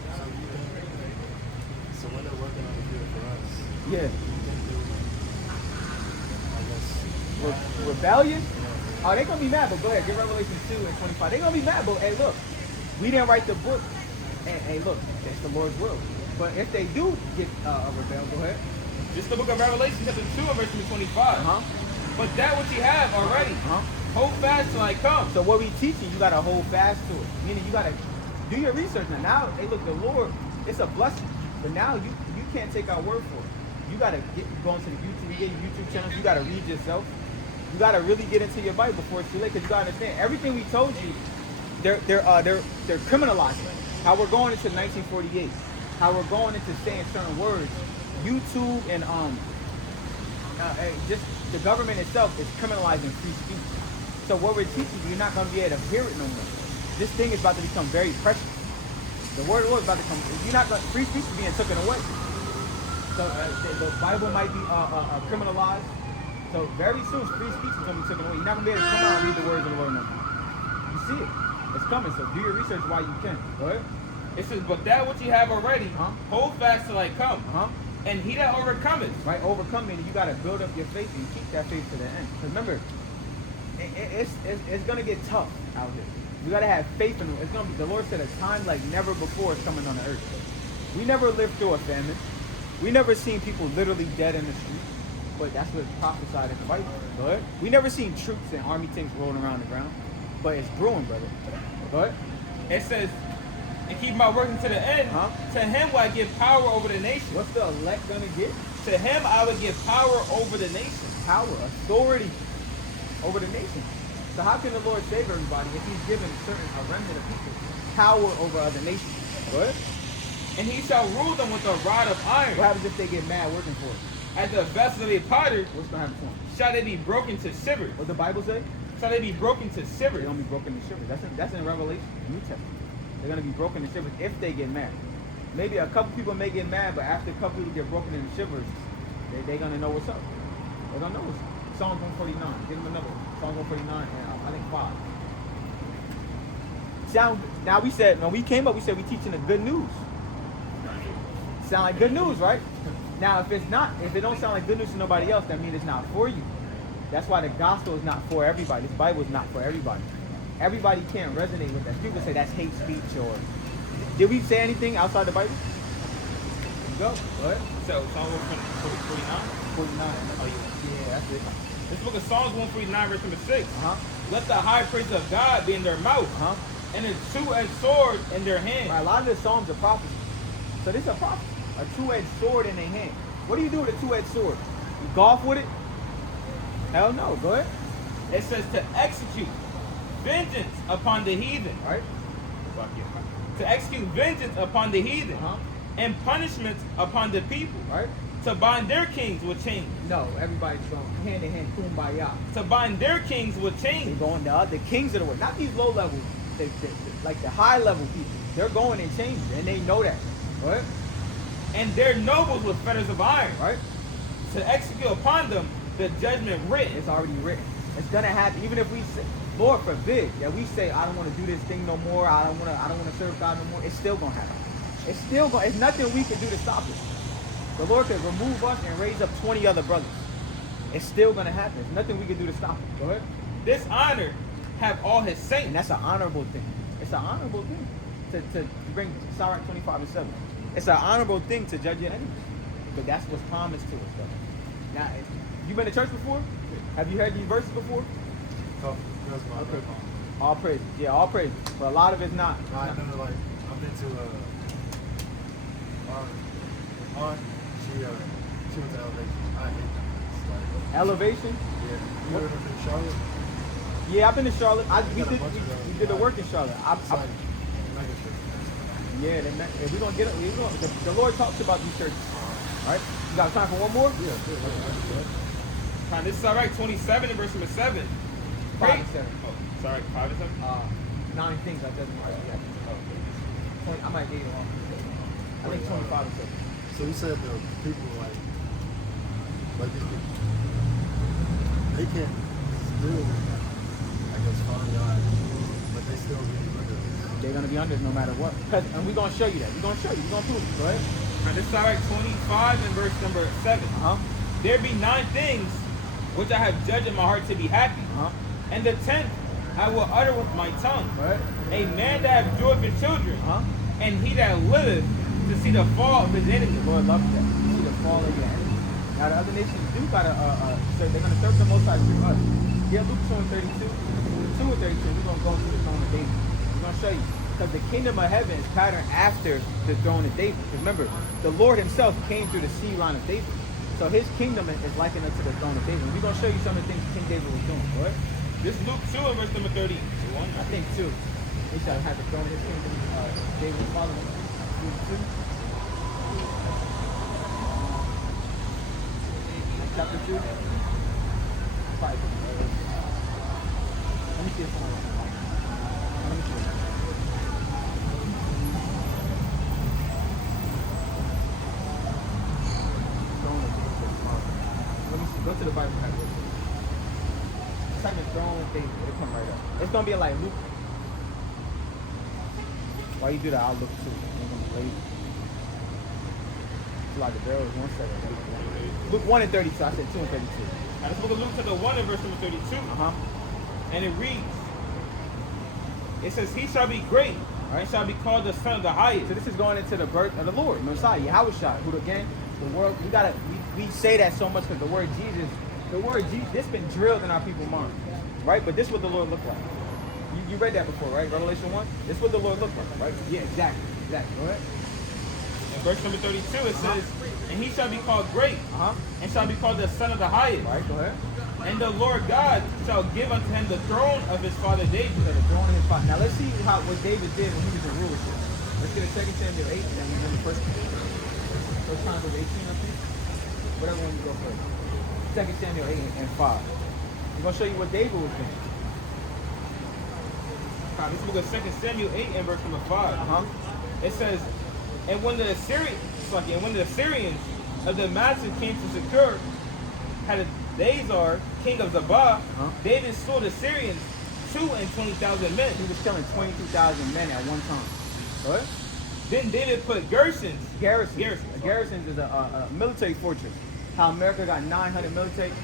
So when they're working on the field for us, Yeah. I guess, Rebellion? Oh, they're gonna be mad, but go ahead, get Revelation 2 and 25. They're gonna be mad, but hey, look, we didn't write the book. And hey, look, that's the Lord's will. But if they do get a rebel, go ahead. This is the book of Revelation, chapter 2, and verse 25. But that which you have already, hold fast till I come. So what we teaching, you gotta hold fast to it. Meaning you gotta do your research now. Now, hey, look, the Lord, it's a blessing. But now you can't take our word for it. You gotta go into the YouTube, we get YouTube channels. You gotta read yourself. You gotta really get into your Bible before it's too late. Because you gotta understand everything we told you. They're criminalizing it. How we're going into 1948. How we're going into saying certain words. YouTube and just the government itself is criminalizing free speech. So what we're teaching you, you're not going to be able to hear it no more. This thing is about to become very precious. The word of the Lord is about to come. You're not going. Free speech is being taken away. So the Bible might be criminalized. So very soon, free speech is going to be taken away. You're not going to be able to come out and read the words of the Lord no more. You see it. It's coming. So do your research while you can. Go ahead. It says, but that which you have already, hold fast till I come. And he that overcometh. Right, overcoming, you got to build up your faith and keep that faith to the end. Because remember, it's going to get tough out here. You got to have faith in it. It's going to be, the Lord said a time like never before is coming on the earth. We never lived through a famine. We never seen people literally dead in the street. But that's what's prophesied in the Bible. But we never seen troops and army tanks rolling around the ground. But it's brewing, brother. But it says, and keep my working to the end. To him will I give power over the nation. What's the elect going to get? To him I will give power over the nation. Power, authority over the nation. So how can the Lord save everybody if he's given a remnant of people power over other nations? Go ahead. And he shall rule them with a rod of iron. What happens if they get mad working for it? As the vessel of a potter, What's going to happen to them? shall they be broken to shivers. What the Bible say? Shall they be broken to They're shivers. going to be broken to shivers. That's in Revelation, New Testament. They're going to be broken to shivers if they get mad. Maybe a couple people may get mad, but after a couple people get broken into shivers, they're going to know what's up. They're going to know what's up. Psalm 149. Give them another one. Psalm 149 and I think 5. Now we said, when we came up, we said we teaching the good news. Sound like good news, right? Now, if it don't sound like good news to nobody else, that means it's not for you. That's why the gospel is not for everybody. This Bible is not for everybody. Everybody can't resonate with that. People say that's hate speech or... Did we say anything outside the Bible? Go. What? So Psalm 149. 49. Oh, Yeah, that's it. This book of Psalms 149, verse number 6. Uh-huh. Let the high praise of God be in their mouth, Uh-huh. and a two-edged sword in their hand. Right, a lot of the Psalms are prophecy. So this is a prophecy. A two-edged sword in their hand. What do you do with a two-edged sword? You golf with it? Hell no. Go ahead. It says to execute vengeance upon the heathen. Right? To execute vengeance upon the heathen. Uh-huh. And punishments upon the people. Right? To bind their kings with chains. No, everybody's going hand in hand, kumbaya. To bind their kings with They're chains. going the kings of the world, not these low level, like the high level people. They're going in chains, and they know that, right? And their nobles with fetters of iron. Right? To execute upon them the judgment written. It's already written. It's gonna happen. Even if we say, Lord forbid, that we say, I don't want to do this thing no more. I don't want to serve God no more. It's still gonna happen. It's still going. It's nothing we can do to stop it. The Lord can remove us and raise up 20 other brothers. It's still gonna happen. There's nothing we can do to stop it. Go ahead. This honor have all his And saints. that's an honorable thing. It's an honorable thing to bring Sirach 25 and 7. It's an honorable thing to judge your enemies. But that's what's promised to us, though. Now, you been to church before? Have you heard these verses before? Tough. That's my Okay. mom. All praises. Yeah, all praises. But a lot of it's not. No, I've been to she went to Elevation. I hate that. It's like, Elevation? yeah. You ever been to Charlotte? Yeah, I've been to Charlotte. We got a did bunch of those. we did the work in Charlotte. It's like mega church. Yeah, we're gonna get it. The Lord talks about these churches. All right, you got time for one more? Yeah, good. Now, this is Sirach 27 and verse number 7. 5 and 7. Oh, sorry, 5 and 7? 9 things I doesn't right. Yeah. 20, I might get it wrong. I think 25 and 7. So you said the people like these people, they can still, I guess, find God, but they still be under us. They're gonna be under it no matter what. And we're gonna show you that. We're gonna show you. We're gonna prove it. Go ahead. Now, this is Sirach 25 and verse number 7. There be 9 things which I have judged in my heart to be happy. And the 10th I will utter with my tongue. Right. A man that have joy for children, and he that liveth to see the fall of his enemy. The Lord loves that. You see the fall of your enemy. Now the other nations do gotta serve. They're gonna serve the Most High through us. Yeah, Luke 2 and 32. 2 and 32. We're gonna go to the throne of David. We're gonna show you. Because the kingdom of heaven is patterned after the throne of David. Remember, the Lord himself came through the seed line of David. So his kingdom is likened unto the throne of David. We're going to show you some of the things King David was doing. Right? This is Luke 2 and verse number 31. I think too. He shall have the throne of his kingdom. David was following. Luke 2. Chapter 2. 5. Let me see if someone else. Let me see. Let me see. Go to the Bible. Type in throne of David. It'll come right up. It's gonna be like Luke. While you do that, I'll look too. I'm gonna be lazy. It's like the barrel is 1 second. Luke 1 and 32. I said 2 and 32. Now, this book of Luke chapter 1 and verse number 32. And it reads, it says, he shall be great, and shall be called the Son of the Highest. So this is going into the birth of the Lord, Messiah, Yahushua, who again, the world, we say that so much because the word Jesus, this been drilled in our people's minds, right? But this is what the Lord looked like. You read that before, right? Revelation 1? This is what the Lord looked like, right? Yeah, exactly. Go ahead. verse number 32, it says, and he shall be called great, and shall be called the Son of the Highest. Right, go ahead. And the Lord God shall give unto him the throne of his father David. So the throne of his father. Now let's see what David did when he was in rulership. Let's get a 2 Samuel 8, and then we remember first times of 18, I think. Whatever one you go first. 2 Samuel 8 and 5. I'm gonna show you what David was doing. This book of 2 Samuel 8 and verse number 5. It says, and when the Assyrians of Damascus came to secure Hadadazar, king of Zobah, David slew the Syrians 220,000 men. He was killing 22,000 men at one time. What? Then David put garrisons. Garrisons is a military fortress. How America got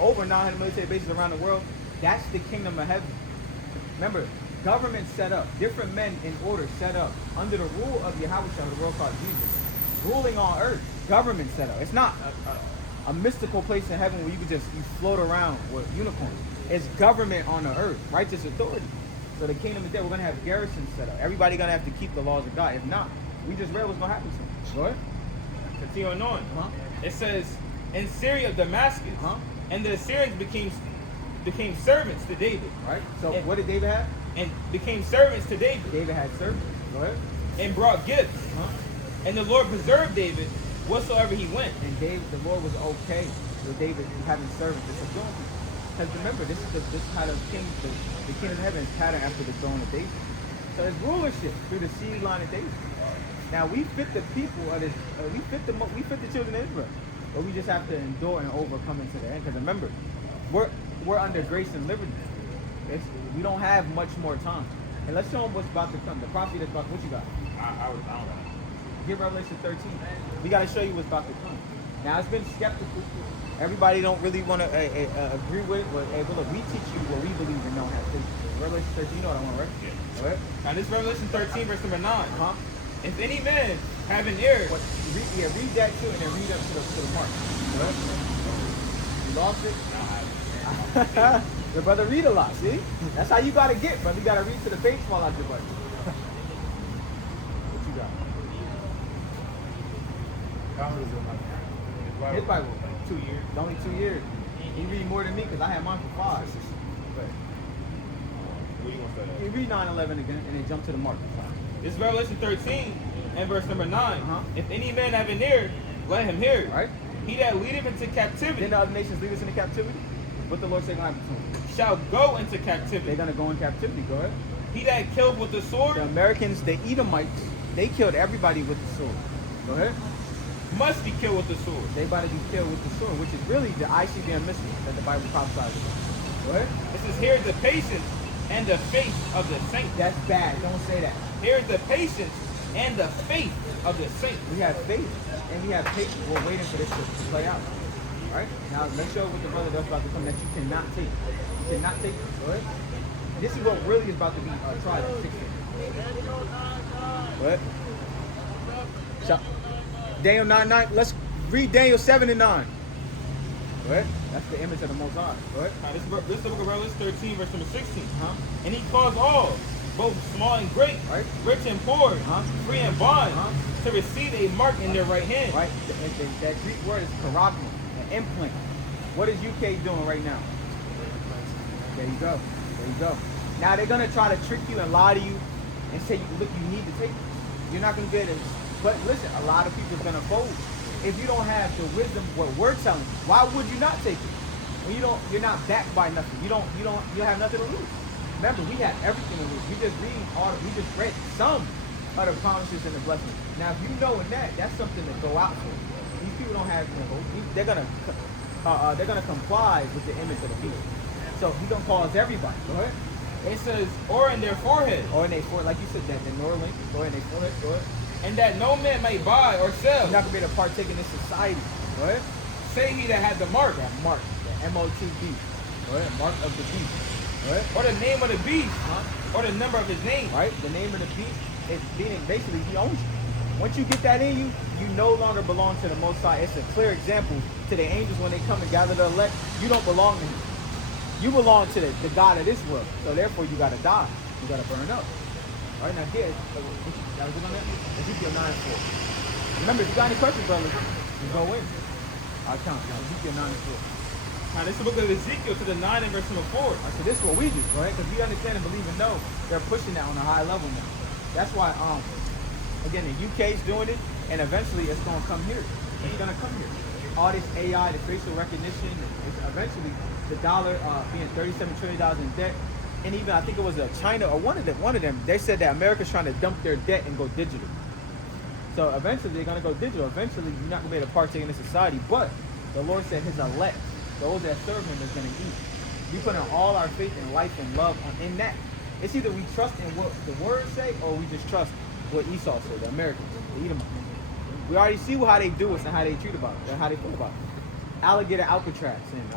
over 900 military bases around the world. That's the kingdom of heaven. Remember, government set up, different men in order set up under the rule of Yahweh, the world called Jesus, ruling on earth. Government set up. It's not a mystical place in heaven where you float around with unicorns. It's government on the earth, righteous authority. So the kingdom is there. We're gonna have garrisons set up. Everybody gonna have to keep the laws of God. If not, we just read what's gonna happen to them. Go ahead. Continuing on. It says, in Syria of Damascus, and the Assyrians became servants to David. Right. So what did David have? And became servants to David. David had servants. Go ahead. And brought gifts. And the Lord preserved David whatsoever he went. And the Lord was okay with David having servants. Because remember, this is how the king of heaven is patterned after the throne of David. So it's rulership through the seed line of David. Now we fit the people of this. We fit the children of Israel, but we just have to endure and overcome into the end. Because remember, we're under grace and liberty. We don't have much more time. And let's show them what's about to come. The prophecy that's about. What you got? I don't know. Give Revelation 13. We got to show you what's about to come. Now it's been skeptical. Everybody don't really want to agree with it, but hey, but look, we teach you what we believe and don't have faith. Revelation 13, you know what I want, right? Yeah. All right. Now this Revelation 13, verse number 9. If any man have an ear, read that too, and then read up to the mark. All right. You lost it? Your brother read a lot, see? That's how you gotta get, brother. You gotta read to the page fall out your butt. What you got? How old is it? His Bible, 2 years. Only 2 years. He read more than me because I had mine for 5. But you read 9:11 again, and then jump to the mark. This is Revelation 13 and verse number 9. If any man have an ear, let him hear. Right. He that leadeth into captivity. Then the other nations lead us into captivity. What the Lord say gonna happen to them? Shall go into captivity. They're gonna go in captivity. Go ahead. He that killed with the sword. The Americans, the Edomites, they killed everybody with the sword. Go ahead. Must be killed with the sword. They about to be killed with the sword, which is really the ICBM missile that the Bible prophesies about. Go ahead. It says, here is the patience and the faith of the saints. That's bad. Don't say that. Here is the patience and the faith of the saints. We have faith and we have patience. We're waiting for this to play out. All right. Now make sure with the brother that's about to come that you cannot take. You cannot take it. Go ahead. This is what really is about to be tried at 16. What? Daniel 9:9. Let's read Daniel 7 and 9. Go ahead. That's the image of the Most High. Go ahead. Now, this is the book of Revelation 13, verse number 16. And he caused all, both small and great, right, rich and poor, free and bond, to receive a mark in their right hand. Right. That Greek word is karagma, an implant. What is UK doing right now? There you go. There you go. Now they're gonna try to trick you and lie to you and say, look, you need to take it. You're not gonna get it. But listen, a lot of people are gonna fold. If you don't have the wisdom, what we're telling you, why would you not take it? When you're not backed by nothing. You have nothing to lose. Remember, we have everything to lose. We just read some of the promises and the blessings. Now, if you know in that's something to go out for. These people don't have, they're gonna comply with the image of the beast. So he's gonna cause everybody. Go ahead. It says, or in their forehead. Or in their forehead, like you said, that the Neuralink, or in their forehead. Go ahead. And that no man may buy or sell. You're not gonna be able to partake in this society. Go ahead. Say he that had the mark. That mark, the MOTB. Go ahead. Mark of the beast. Go ahead. Or the name of the beast. Or the number of his name. Right. The name of the beast is being basically he owns you. Once you get that in you, you no longer belong to the Most High. It's a clear example to the angels when they come and gather the elect. You don't belong to him. You belong to the God of this world. So therefore, you gotta die. You gotta burn up. All right. Now here, that was it on that. Ezekiel 9:4. Remember, if you got any questions, brothers, you go in. I'll count. Ezekiel 9 and 4. Now this is the book of Ezekiel to the 9 and verse number 4. I said, this is what we do, right? Because we understand and believe and know they're pushing that on a high level now. That's why, again, the UK's doing it, and eventually it's going to come here. It's going to come here. All this AI, the facial recognition, it's eventually the dollar being $37 trillion in debt. And even, I think it was China, or one of them, they said that America's trying to dump their debt and go digital. So eventually they're going to go digital. Eventually you're not going to be able to partake in the society. But the Lord said his elect, those that serve him, is going to eat. We put in all our faith and life and love in that. It's either we trust in what the words say, or we just trust what Esau said, the Americans, the Edomites. We already see how they do us and how they treat about it and how they feel about it. Alligator Alcatraz and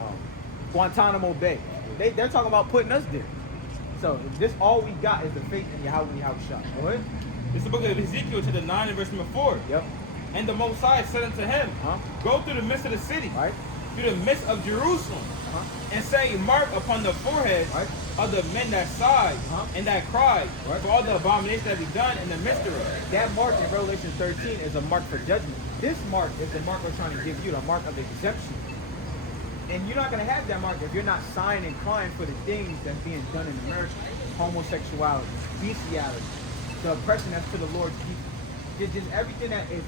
Guantanamo Bay. They're talking about putting us there. So this all we got is the faith in Yahweh and Yahushua. Go ahead. This is the book of Ezekiel to the 9 and verse number 4. Yep. And the Most High said unto him, go through the midst of the city, Right. through the midst of Jerusalem, and set a mark upon the foreheads of the men that sighed and that cried for all the abominations that be done in the midst of it. That mark in Revelation 13 is a mark for judgment. This mark is the mark we're trying to give you, the mark of exemption. And you're not going to have that mark if you're not sighing and crying for the things that's being done in America. Homosexuality, bestiality, the oppression that's to the Lord's people. Just everything that is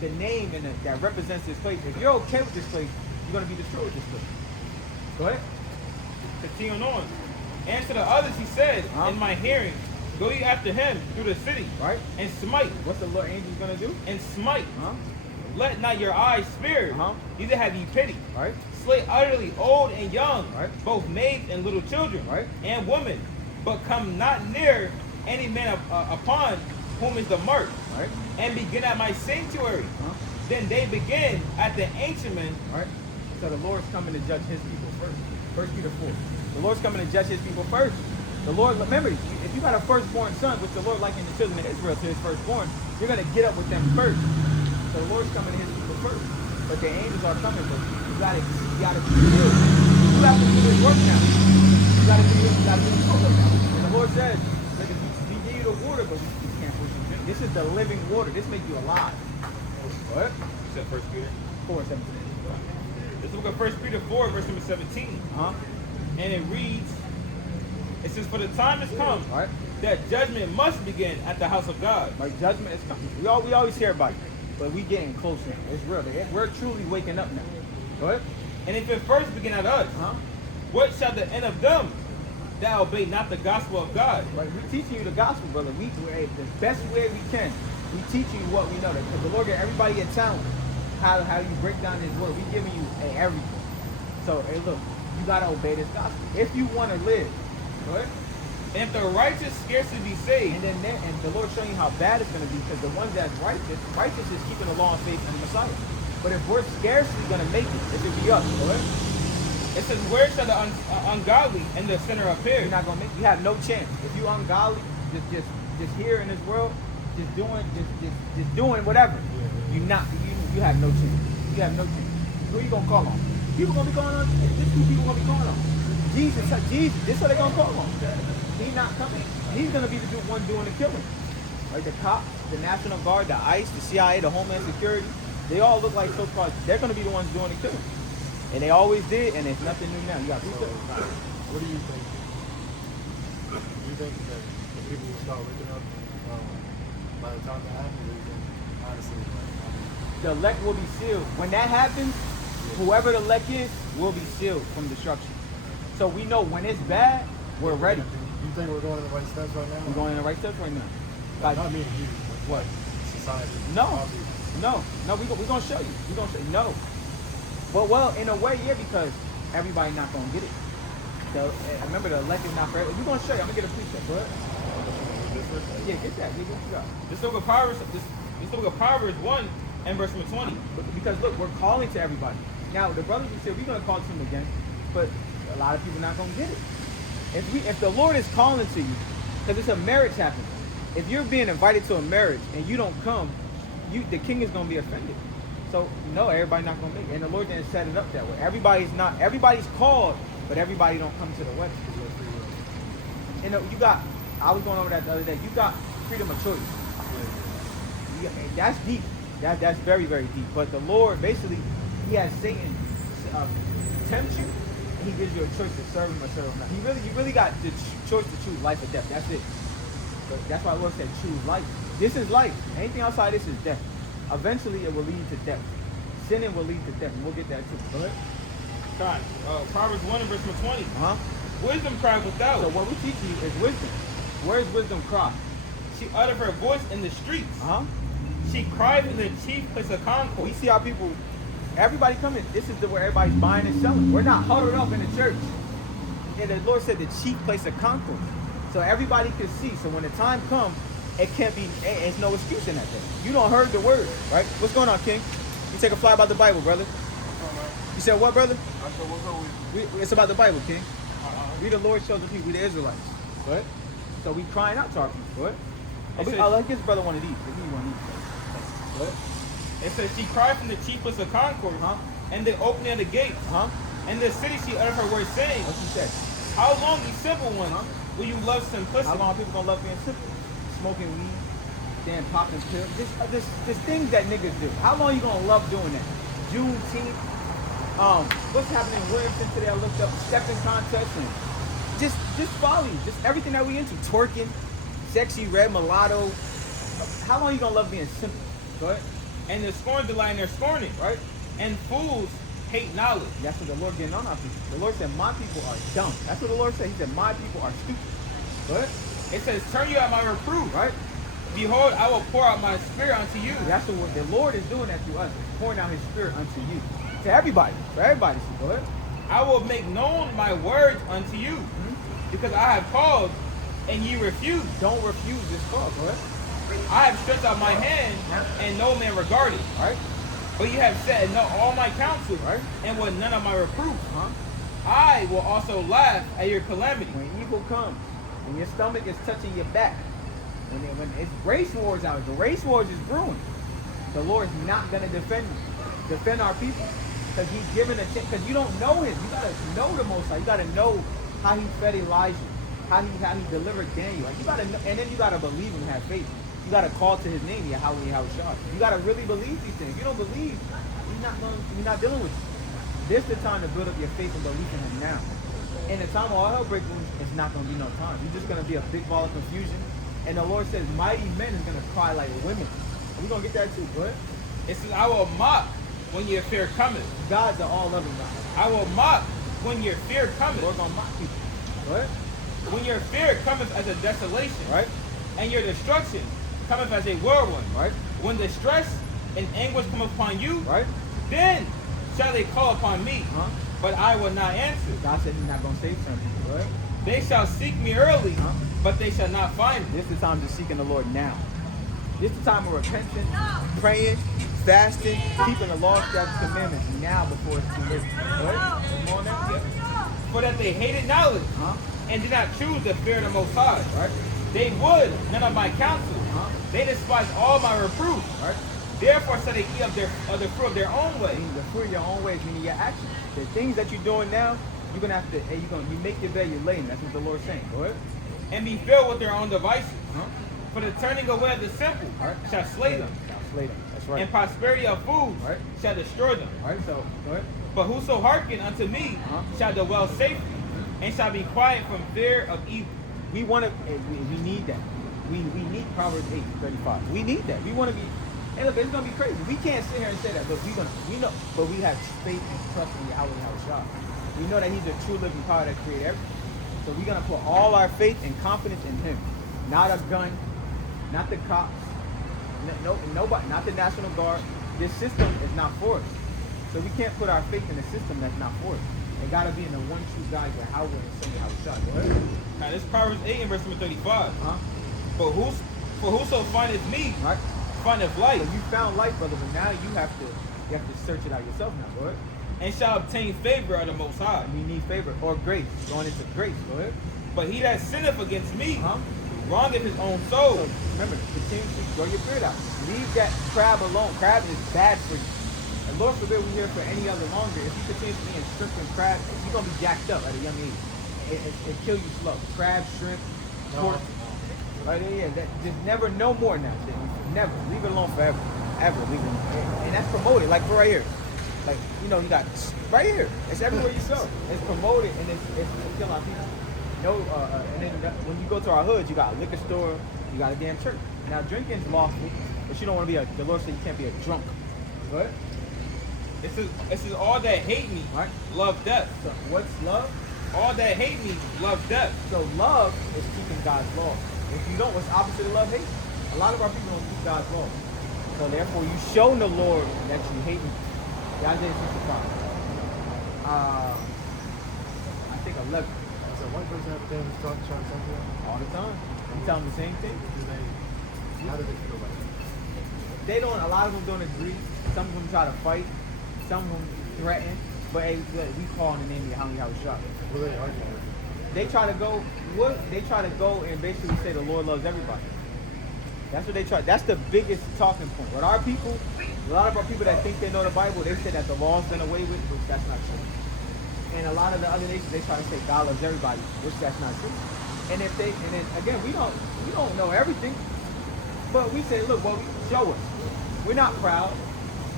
the name and that represents this place. If you're okay with this place, you're going to be destroyed with this place. Go ahead. Continuing on. And to the others he said, in my hearing, go ye after him through the city, Right. and smite. What's the Lord angels going to do? And smite. Huh? Let not your eyes spare, neither have ye pity. Right. Slay utterly old and young, Right. both maids and little children, Right. and women, but come not near any man upon whom is the mark, Right. and begin at my sanctuary. Huh? Then they begin at the ancient men. Right. So the Lord's coming to judge his people first. 1 Peter 4. The Lord's coming to judge his people first. The Lord, remember, if you got a firstborn son, which the Lord likened the children of Israel to his firstborn, you're going to get up with them first. So the Lord's coming to his people first. But the angels are coming, but you gotta be healed. You have to do his work now. You gotta do his work now. And the Lord says, look, we give you the water, but we can't push you. This is the living water. This makes you alive. What? You said 1 Peter? 4:17. This is the book of 1 Peter 4, verse number 17. And it reads, it says, for the time has come that judgment must begin at the house of God. Like judgment is coming. We always hear about it, but we getting close now. It's real. We're truly waking up now. Go ahead. And if it first begin at us, what shall the end of them that obey not the gospel of God? Right, we're teaching you the gospel, brother. We the best way we can. We teach you what we know. Because the Lord gave everybody a talent. How you break down His word. We giving you everything. So hey, look, you gotta obey this gospel if you want to live. Go ahead. And if the righteous scarcely be saved, And the Lord showing you how bad it's going to be, because the ones that's righteous is keeping the law and faith in the Messiah. But if we're scarcely going to make it, it should be us. Go ahead. it says, where shall the ungodly and the sinner appear? You're not going to make it. You have no chance. If you ungodly, just here in this world, just doing whatever, you have no chance. You have no chance. Who are you going to call on? People going to be calling on? This who people going to be calling on. Jesus, this is what they're going to call on. He's not coming. He's going to be the one doing the killing. Like the cops, the National Guard, the ICE, the CIA, the Homeland Security, they all look like so-called, they're going to be the ones doing the killing. And they always did, and it's nothing new now. You got So, what do you think? Do you think that the people will start waking up by the time that happens? Or do you think, honestly, the elect will be sealed. When that happens, whoever the elect is will be sealed from destruction. So we know when it's bad, we're ready. you think we're going in the right steps right now? We're going in the right steps right now. Like, not me and you, but what? Society. No, Obviously. we're gonna show you. We're gonna show you. No. But well, in a way, yeah, because everybody not gonna get it. Remember, the elect is not for everybody. We're gonna show you. I'm gonna get a precept, bro. Yeah, get that. Get what you got. This book of Proverbs, this book of Proverbs 1 and verse number 20. Because look, we're calling to everybody. Now, the brothers will say we're gonna call to them again, but a lot of people not gonna get it. If the Lord is calling to you, because it's a marriage happening. If you're being invited to a marriage and you don't come, the king is gonna be offended. So no, everybody not gonna make it. And the Lord didn't set it up that way. Everybody's called, but everybody don't come to the wedding. And I was going over that the other day. You got freedom of choice. That's deep. That's very, very deep. But the Lord, basically, he has Satan tempt you, and he gives you a choice to serve him or serve him not. You really got the choice to choose life or death. That's it. But that's why the Lord said choose life. This is life. Anything outside this is death. Eventually, it will lead to death. Sinning will lead to death, and we'll get that too. Go ahead. God, Proverbs 1 and verse 20. Uh-huh. Wisdom cried without. So what we teach you is wisdom. Where's wisdom cry? She uttered her voice in the streets. Uh-huh. She cried in the chief place of concourse. We see our people, everybody coming. This is where everybody's buying and selling. We're not huddled up in the church. And the Lord said the chief place of concourse. So everybody can see. So when the time comes, it can't be, there's no excuse in that thing. You don't heard the word, right? What's going on, King? You take a fly about the Bible, brother. You said what, brother? I said, what's up with you? It's about the Bible, King. We the Lord's chosen people. We the Israelites. Right? So we crying out to our people. Right? I'll let his brother one of these. Give me one of these. What? It says she cried from the chief place of concourse, and the opening of the gates. And the city she uttered her words, saying, What she said? How long, ye simple ones, will you love simplicity? How long are people gonna love being simple? Smoking weed, then popping pills. This things that niggas do. How long you gonna love doing that? Juneteenth. What's happening in Williamson today? I looked up stepping contests and just folly. Just everything that we into. Twerking, sexy, red, mulatto. How long you gonna love being simple? Go ahead. And the scorn delight in their scorning, Right? and fools hate knowledge. That's what the Lord getting on our people. The Lord said, my people are dumb. That's what the Lord said. He said, my people are stupid. Go ahead. It says, turn you out my reproof. Right? Behold, I will pour out my spirit unto you. That's what the Lord is doing that to us. He's pouring out his spirit unto you. To everybody. For everybody. So go ahead. I will make known my words unto you, because I have called, and ye refuse. Don't refuse this call. Go ahead. I have stretched out my hand, and no man regarded. Right? But you have said, no, all my counsel, Right. and with none of my reproof. I will also laugh at your calamity. When evil comes, when your stomach is touching your back, when it's race wars out, the race wars is brewing. The Lord's not gonna defend our people, because He's given a chance. Because you don't know Him, you gotta know the Most High. You gotta know how He fed Elijah, how he delivered Daniel. Like you gotta know, and then you gotta believe and have faith. You gotta call to His name, Yahweh, Yahushua. You gotta really believe these things. If you don't believe, He's not dealing with you. This is the time to build up your faith and belief in Him now. In the time of all hell breaks loose, it's not gonna be no time. You're just gonna be a big ball of confusion. And the Lord says, mighty men is gonna cry like women. We're gonna get that too. Go ahead. It says, I will mock when your fear cometh. God's an all-loving God. I will mock when your fear cometh. We're gonna mock people. Go ahead. When your fear cometh as a desolation, Right? and your destruction cometh as a whirlwind. Right? When distress and anguish come upon you, Right? then shall they call upon me, but I will not answer. God said He's not gonna save some people. Go ahead. They shall seek me early, but they shall not find me. This is the time to seeking the Lord now. This is the time of repentance, praying, fasting, keeping the law, statutes, commandments now before it's too late. Go ahead. Come on now. For that they hated knowledge, and did not choose the fear of the Most High. Right? They would none of my counsel. They despise all my reproof. Right? Therefore shall they eat of the fruit of their own way. Meaning the fruit of your own ways, meaning your actions. The things that you're doing now, you're gonna have to. You make your bed, you're laying. That's what the Lord's saying. Go ahead. And be filled with their own devices. For the turning away of the simple shall slay them. Shall slay them. That's right. And prosperity of fools shall destroy them. Right. So go ahead. But whoso hearken unto me shall dwell safely, and shall be quiet from fear of evil. We want to. We need that. We need Proverbs 8:35. We need that. We want to be. And look, it's gonna be crazy. We can't sit here and say that, but we know. But we have faith and trust in Yahweh Yahushua. We know that He's the true living power that created everything. So we're gonna put all our faith and confidence in Him, not a gun, not the cops, nobody, not the National Guard. This system is not for us. So we can't put our faith in a system that's not for us. It gotta be in the one true God, Yahweh and Son Yahushua. Go ahead. Now this is Proverbs 8 and verse number 35. For whoso findeth me findeth life, So you found life, brother, but now you have to search it out yourself now. Go ahead. and shall obtain favor of the Most High. We need favor or grace. Going into grace. Go ahead. But he that sinneth against me wrongeth his own soul. So remember, continuously grow your beard out. Leave that crab alone. Crab is bad for you. And Lord forbid we here for any other longer. If you continue to eat shrimp and crab, you're gonna be jacked up at a young age. It kill you slow. Crab, shrimp, pork. Right? Yeah. Just never, no more now. Never. Leave it alone forever. ever legally. And that's promoted, like for right here. Like, you know, you got right here. It's everywhere you go. It's promoted and it's killing our people. No, and then when you go to our hoods, you got a liquor store, you got a damn church. Now drinking's lawful, but you don't want to be the Lord said you can't be a drunk. What? It says all that hate me Right. love death. So what's love? All that hate me love death. So love is keeping God's law. If you don't, what's opposite of love? Hate. A lot of our people don't keep God's law. So therefore, you show the Lord that you hate him. Isaiah 65. I think 11. So one person have a thing was trying to say something. All the time. You tell them the same thing. How do they feel about it? They don't. A lot of them don't agree. Some of them try to fight. Some of them threaten. But hey, we call in the name of how many hours shot. What are they arguing with? They try to go. What they try to go and basically say the Lord loves everybody. That's what they try. That's the biggest talking point. With our people, a lot of our people that think they know the Bible, they say that the law's done away with, which that's not true. And a lot of the other nations, they try to say God loves everybody, which that's not true. And then again, we don't know everything, but we say, look, well, show us. We're not proud.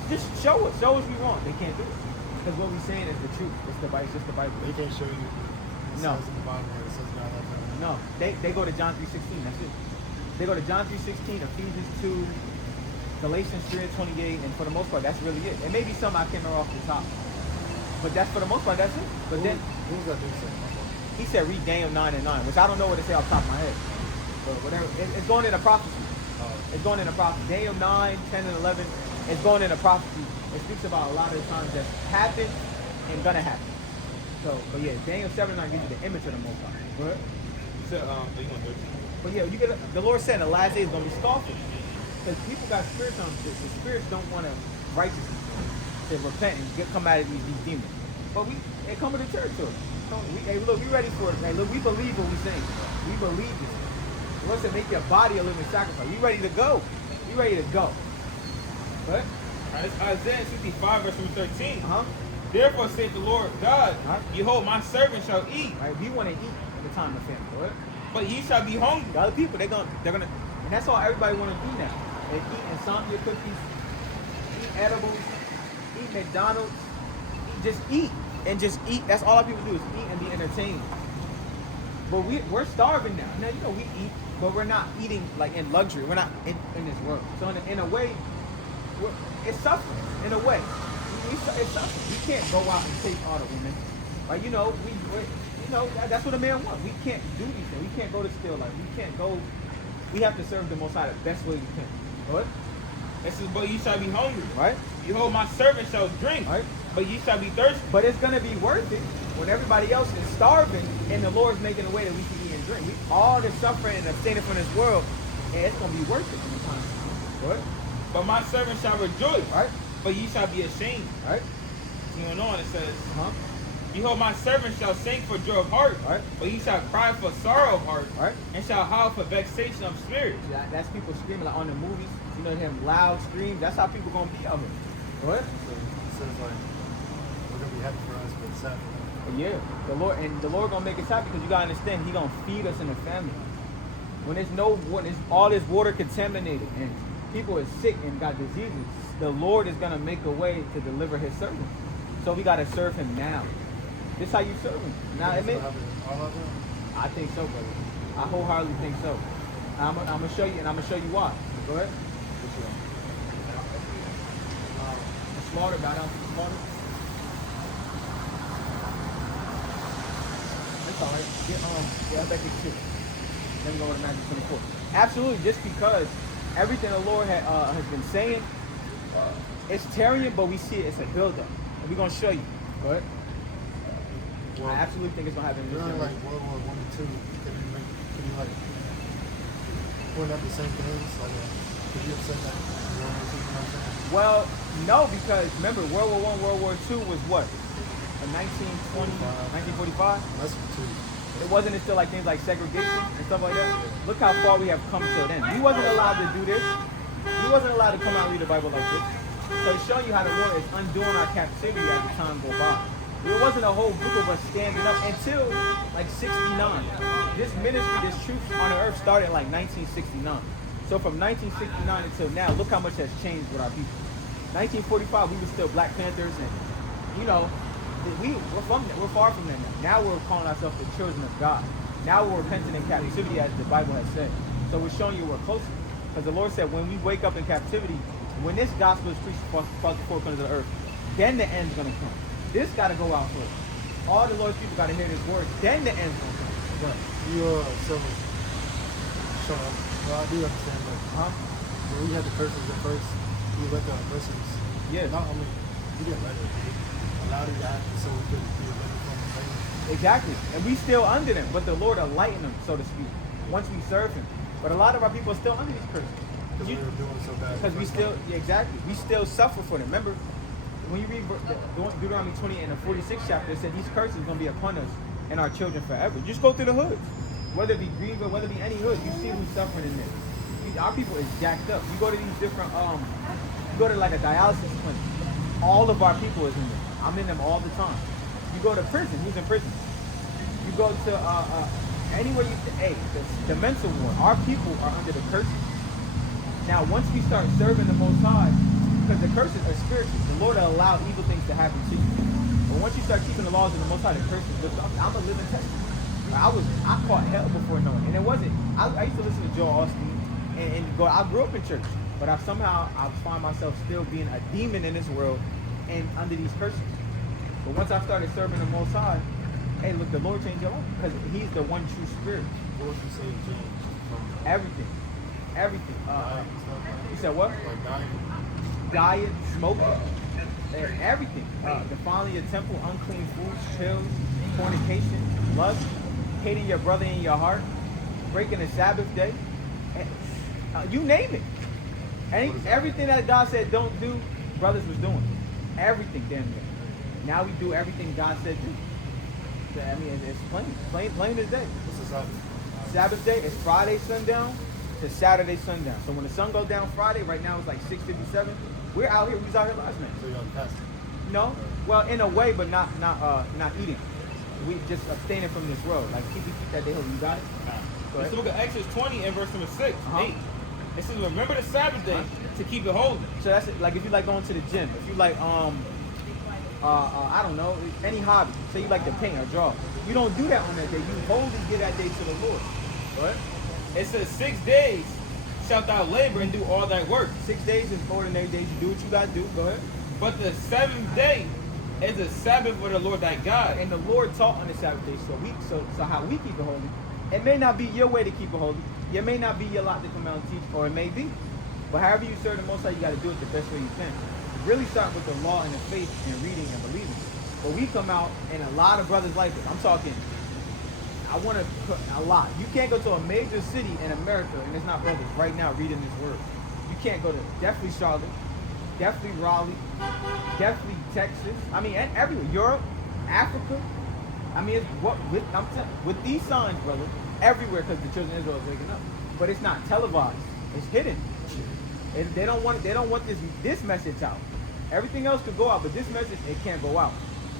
Just show us. Show us we wrong. They can't do it because what we're saying is the truth. It's the Bible. It's just the Bible. They can't show you. It No. says in the Bible where it says God loves everyone. No, they go to John 3:16. That's it. They go to John 3:16, Ephesians 2, Galatians 3:28, and for the most part, that's really it. It may be some I can't remember off the top, but that's for the most part, that's it. But then Who's that dude saying? he said read Daniel 9:9, which I don't know what to say off the top of my head, but whatever. It's going into prophecy. It's going into prophecy. Daniel 9, 10, and 11. It's going into prophecy. It speaks about a lot of the times that happened and gonna happen. So, but yeah, Daniel 7:9 gives you the image of the Most High. Right? So, 13. But yeah, you get the Lord said in the last days is gonna be scoffing. Because people got spirits on this. The spirits don't want to righteousness to repent and come out of these demons. But they come to the territory. Hey, look, we ready for it. Hey, look, we believe what we're saying. We believe this. The Lord said, make your body a living sacrifice. We ready to go. We ready to go. What? It's Isaiah 65, verse 13. Therefore, saith the Lord God, behold, my servant shall eat, right? We want to eat in the time of famine. What? but ye shall be hungry. The other people, they're gonna, and that's all everybody want to do now. They eat insomnia cookies, eat edibles, eat McDonald's, just eat and just eat. That's all our people do is eat and be entertained. But we're starving now. Now you know we eat, but we're not eating like in luxury. We're not in this world. So in a way, it's suffering. In a way, it's suffering. We can't go out and take all the women. Like you know, that's what a man wants. We can't do these things. We can't go to still life. We can't go. We have to serve the Most High the best way we can. What? It says, but ye shall be hungry. Right? Behold, my servant shall drink. Right? But ye shall be thirsty. But it's gonna be worth it when everybody else is starving and the Lord's making a way that we can eat and drink. All the suffering and abstaining from this world, and it's gonna be worth it sometimes. What? But my servant shall rejoice. Right? But ye shall be ashamed. Right? Going on, it says, behold, my servant shall sing for joy of heart, right? But he shall cry for sorrow of heart, right? And shall howl for vexation of spirit. Yeah, that's people screaming like on the movies. You know them loud screams. That's how people gonna be out here. What? So it says like we're gonna be happy for us, but sad for them. Yeah, the Lord gonna make us happy because you gotta understand He gonna feed us in the family. When there's no water, all this water contaminated and people is sick and got diseases, the Lord is gonna make a way to deliver His servants. So we gotta serve Him now. This is how you serve Him. Now, I think so, brother. I wholeheartedly think so. I'm gonna show you, and I'm gonna show you why. Go ahead. Slaughter, bow down to the slaughter. That's all right. Get back to the 2. Then we go to Matthew 24. Absolutely, just because everything the Lord has been saying, it's tarrying, but we see it as a build-up. And we're gonna show you. Go ahead. Well, I absolutely think it's gonna happen. During like World War I and II, can you like point out the same things? Like, could you have said that? Well, no, because remember, World War I, World War II was what? In 1920, 1945? Less than 2. It wasn't until like things like segregation and stuff like that. Look how far we have come till then. We wasn't allowed to do this. We wasn't allowed to come out and read the Bible like this. So it's showing you how the Lord is undoing our captivity as the time goes by. There wasn't a whole group of us standing up until like 69. This ministry, this truth on the earth started in like 1969. So from 1969 until now, look how much has changed with our people. 1945, we were still Black Panthers, and you know, we're far from that now. Now we're calling ourselves the children of God. Now we're repenting in captivity, as the Bible has said. So we're showing you we're closer, because the Lord said when we wake up in captivity, when this gospel is preached across the four corners of the earth, then the end's gonna come. This got to go out first. All the Lord's people got to hear this word. Then the end's gonna come. But well, I do understand that. When we had the curses at first, we let the oppressors. Yes. Not only we didn't let it, we allowed it to happen so we could be a better from the pain. Exactly. And we still under them, but the Lord enlightened them, so to speak, once we serve him. But a lot of our people are still under these curses. Because we were doing so bad. Because we still, exactly, we still suffer for them. Remember, when you read Deuteronomy 20 and the 46th chapter, it said these curses are going to be upon us and our children forever. Just go through the hoods. Whether it be Greenville, whether it be any hood, you see who's suffering in this. Our people is jacked up. You go to these different, you go to like a dialysis clinic. All of our people is in there. I'm in them all the time. You go to prison, who's in prison? You go to anywhere the mental ward. Our people are under the curses. Now, once we start serving the Most High, because the curses are spiritual, the Lord will allow evil things to happen to you. But once you start keeping the laws of the Most High, the curses lift up. I'm a living testament. I caught hell before knowing, and it wasn't. I used to listen to Joel Osteen and go. I grew up in church, but I find myself still being a demon in this world and under these curses. But once I started serving the Most High, hey, look, the Lord changed your life because He's the one true Spirit. What would you say changed from Everything. You said what? like Diet, smoking, everything. Defiling your temple, unclean foods, pills, fornication, lust, hating your brother in your heart, breaking the Sabbath day. You name it. Everything that God said don't do, brothers was doing. Everything, damn near. Now we do everything God said do. I mean, it's plain as day. What's the Sabbath? Sabbath day is Friday sundown to Saturday sundown. So when the sun goes down Friday, right now it's like 6:57. We're out here. We was out here last night. So you're on fasting? No, well, in a way, but not eating. We just abstaining from this world. Like keep that day holy. You got it? Go Let's ahead. look at Exodus 20 and verse number 6, Uh-huh. 8. It says, remember the Sabbath day to keep it holy. So that's it. Like if you like going to the gym, if you like I don't know, any hobby. Say you like to paint or draw. You don't do that on that day. You wholly give that day to the Lord. What? It says 6 days shalt thou labor and do all thy work. 6 days is ordinary days. You do what you gotta do. Go ahead. But the 7th day is a Sabbath for the Lord thy God. And the Lord taught on the Sabbath day. So how we keep it holy. It may not be your way to keep it holy. It may not be your lot to come out and teach, or it may be. But however you serve the Most High, you got to do it the best way you can. Really starting with the law and the faith and reading and believing. But we come out, and a lot of brothers like it. I'm talking, I want to put a lot. You can't go to a major city in America, and there's not brothers right now reading this word. You can't go to definitely Charlotte, definitely Raleigh, definitely Texas. I mean, and everywhere. Europe, Africa. I mean, it's I'm telling with these signs, brother, everywhere because the children of Israel is waking up. But it's not televised. It's hidden. And they don't want this message out. Everything else could go out, but this message, it can't go out.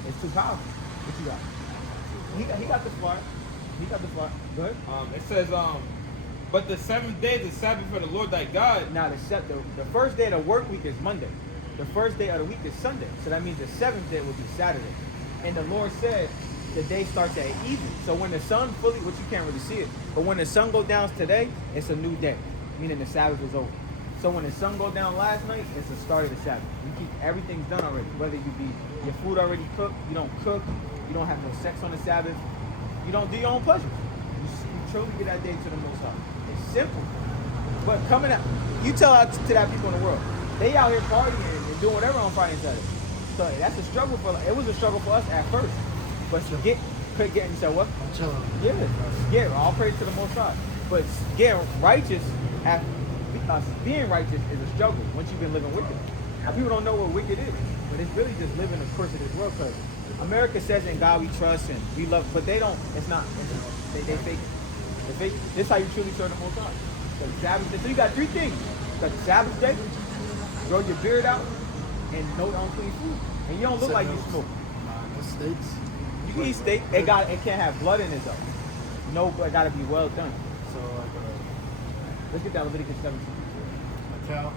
It's too powerful. What you got? He got the flyer. He got the flyer. Go ahead. It says, but the 7th day is the Sabbath for the Lord thy God. Now the first day of the work week is Monday. The first day of the week is Sunday. So that means the 7th day will be Saturday. And the Lord said the day starts at evening. So when the sun fully, which you can't really see it, but when the sun goes down today, it's a new day, meaning the Sabbath is over. So when the sun go down last night, it's the start of the Sabbath. You keep everything's done already. Whether you be your food already cooked, you don't cook, you don't have no sex on the Sabbath, you don't do your own pleasure. You truly get that day to the Most High. It's simple. But coming out, you tell out to that people in the world, they out here partying and doing whatever on Friday and Saturday. So that's a struggle for. It was a struggle for us at first, but to getting so what? I'm chilling. Yeah, all praise to the Most High. But getting righteous being righteous is a struggle once you've been living wicked. Now people don't know what wicked is, but it's really just living the course of this world. Because America says in God we trust and we love, but they don't. It's not. They fake it. They fake it. This is how you truly serve the Most High. So the Sabbath day. So you got three things. You got the Sabbath day, grow your beard out, and no unclean food. And you don't look like you smoke. No steaks. You can eat steak. It can't have blood in it though. No, but it got to be well done. So like Let's get that Leviticus 17. A cow.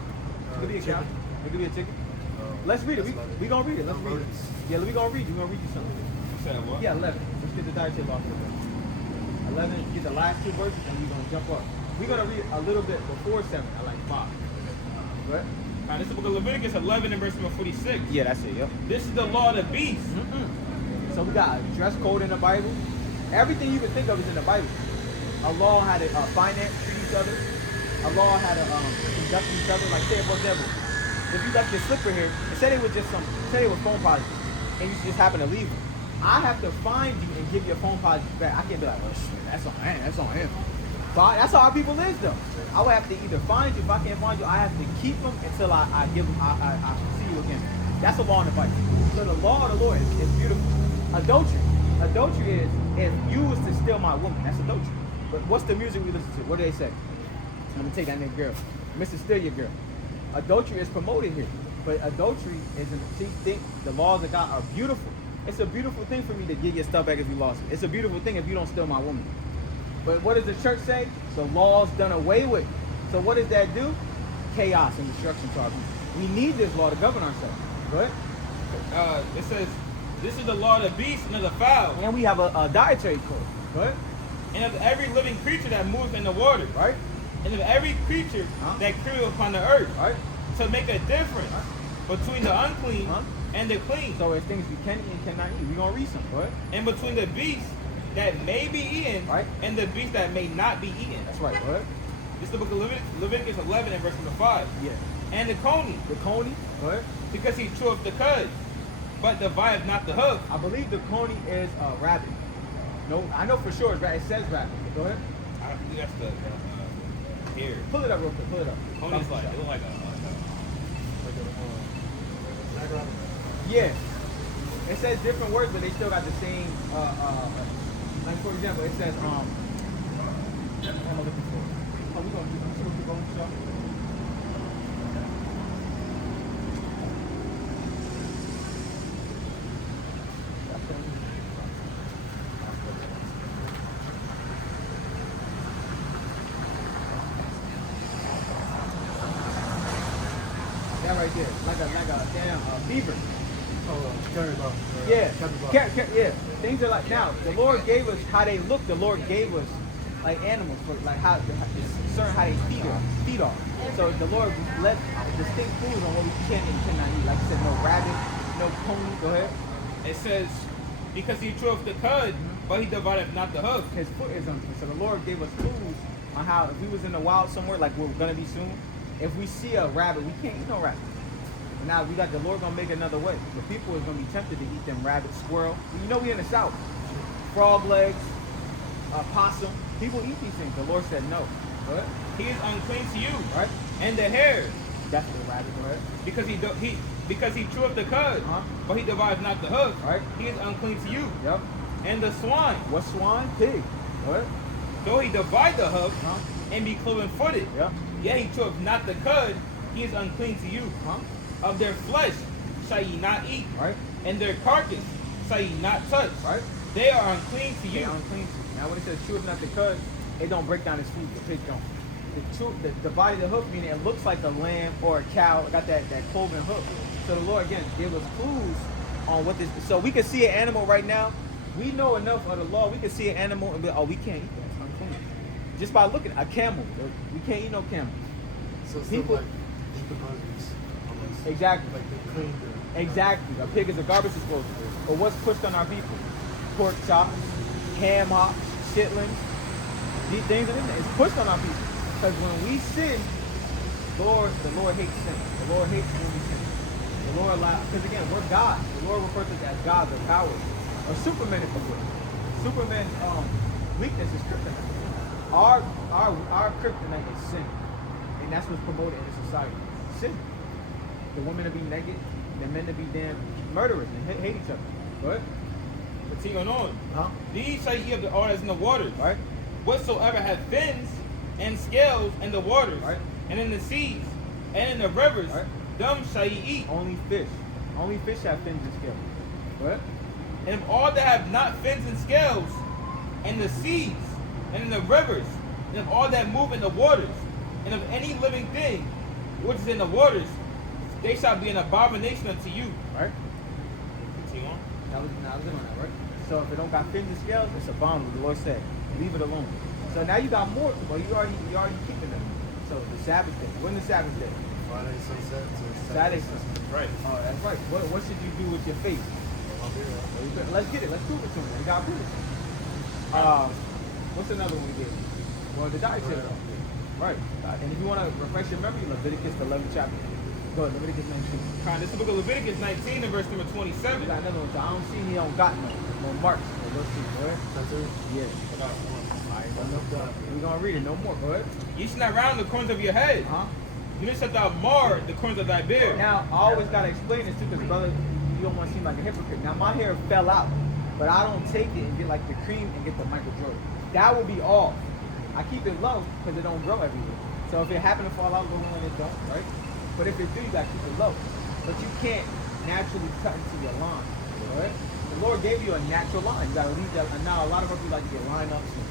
It could be a cow. chicken. It could be a chicken. Let's read it. We gonna read it. Let's read it. Rodents. Yeah, we gonna read you. We gonna read you something. You said what? Yeah, 11. Let's get the dietary law. 11. Get the last two verses, and we're gonna jump up. We're gonna read a little bit before 7. I like 5. What? This is the book of Leviticus 11 and verse number 46. Yeah, that's it. Yep. This is the law of the beast. So we got a dress code in the Bible. Everything you can think of is in the Bible. A law how to finance each other. A law how to conduct each other. Like say for example, if you left your slipper here, and say it was just say it was phone policy, and you just happen to leave it, I have to find you and give your phone policy back. I can't be like, well, shit, that's on him. That's on him. So that's how our people is though. I would have to either find you. If I can't find you, I have to keep them until I give them. I see you again. That's the law in the Bible. So the law of the Lord is beautiful. Adultery. Adultery is if you was to steal my woman. That's adultery. But what's the music we listen to? What do they say? I'm gonna take that nigga girl. Mr. Steal your girl. Adultery is promoted here. But adultery isn't. See, the laws of God are beautiful. It's a beautiful thing for me to get your stuff back if you lost it. It's a beautiful thing if you don't steal my woman. But what does the church say? The law's done away with. So what does that do? Chaos and destruction to our people. We need this law to govern ourselves. Go ahead. It says, this is the law of the beast and of the fowl, And we have a dietary code. Go ahead. and of every living creature that moves in the water, Right? and of every creature that creepeth upon the earth, Right? to make a difference between the unclean and the clean, So it's things we can eat and cannot eat. We're going to read some. Go ahead. and between the beast that may be eaten Right. and the beast that may not be eaten. That's right. Go ahead. This is the book of Leviticus 11 and verse number 5. Yeah. And the coney, The coney. Go ahead. because he cheweth the cud, but divideth not the hoof. I believe the coney is a rabbit. No, I know for sure it's rabbit. It says rabbit. Go ahead. I think that's the hair. Pull it up real quick. Pull it up. Coney's like, it look like a Yeah. It says different words, but they still got the same. Like for example, it says what am I looking for? Oh, we gonna keep going, show. That right there, like a damn beaver. Yeah, yeah. Things are like now. The Lord gave us how they look. The Lord gave us like animals for like how certain how they feed off. So the Lord left distinct foods on what we can and cannot eat. Like I said, no rabbit, no pony. Go ahead. It says, because he cheweth the cud, but he divideth not the hoof. His foot is unclean. So the Lord gave us clues on how if we was in the wild somewhere, like we're gonna be soon, if we see a rabbit, we can't eat no rabbit. Now we got the Lord gonna make another way. The people is gonna be tempted to eat them rabbit, squirrel. You know we in the South. Frog legs, possum. People eat these things. The Lord said no. What? He is unclean to you, Right? and the hare, That's the rabbit, right? because he cheweth the cud, but he divideth not the hoof. Right. He is unclean to you, Yep. and the swine, What swine? Pig. What? though he divide the hoof Huh? and be cloven-footed, Yep. yet he cheweth not the cud. He is unclean to you. Huh? Of their flesh shall ye not eat, Right? and their carcass shall ye not touch. Right? They are unclean to They you. unclean. Now when it says chew not the cud, it don't break down his food. The pig don't. The body of the hoof, meaning it looks like a lamb or a cow. It got that cloven hoof. So the Lord again gave us clues on what this. So we can see an animal right now. We know enough of the law. We can see an animal and be, oh, we can't eat that. It's unclean. Just by looking, a camel. We can't eat no camel. So it's People- like decomposers almost. Exactly. Like they cleaned it. Exactly. A pig is a garbage disposal. But what's pushed on our people? Pork chops, ham hocks, chitlins. These things are in there. It's pushed on our people. Because when we sin, the Lord hates sin. The Lord hates when we sin. The Lord allows, because again, we're God. The Lord refers to us as gods or powers. Or Superman if you will. Superman's weakness is kryptonite. Our kryptonite is sin. And that's what's promoted in this society. Sin. The women to be naked, the men to be damn murderers and hate each other. Right? Continuing on. Huh? These shall ye eat of the all that's in the waters. Right? Whatsoever have fins and scales in the waters, Right. and in the seas, and in the rivers, Right. them shall ye eat. Only fish. Only fish have fins and scales. What? And of all that have not fins and scales, in the seas, and in the rivers, and of all that move in the waters, and of any living thing which is in the waters, they shall be an abomination unto you. Right? Continue on. That was in on that, right? So if it don't got fins and scales, it's abominable. The Lord said, leave it alone. So now you got more. Well, you already keeping them. So the Sabbath day. When the Sabbath day? Friday sunset to Saturday. Right. Oh, that's right. What should you do with your faith? I'll be there. Let's get it. Let's prove it to him. We got to prove it. What's another one we did? Well, the dietary. Right. And if you want to refresh your memory, Leviticus, the 11th chapter. Go ahead, Leviticus 19. This is the book of Leviticus 19 and verse number 27. We got another one. So I don't see he don't got no marks. So let's see. Go ahead. Yeah. We're going to read it. No more. Go ahead. You should not round the corners of your head. You shalt thou mar the corners of thy beard. Now, I always got to explain this too, because brother, you don't want to seem like a hypocrite. Now, my hair fell out, but I don't take it and get like the cream and get the Michael Jordan. That would be off. I keep it low because it don't grow everywhere. So if it happen to fall out, go when it don't, right? But if it do, you got to keep it low. But you can't naturally cut into your line, right? The Lord gave you a natural line. You got to leave that. And now a lot of us like to get lineups and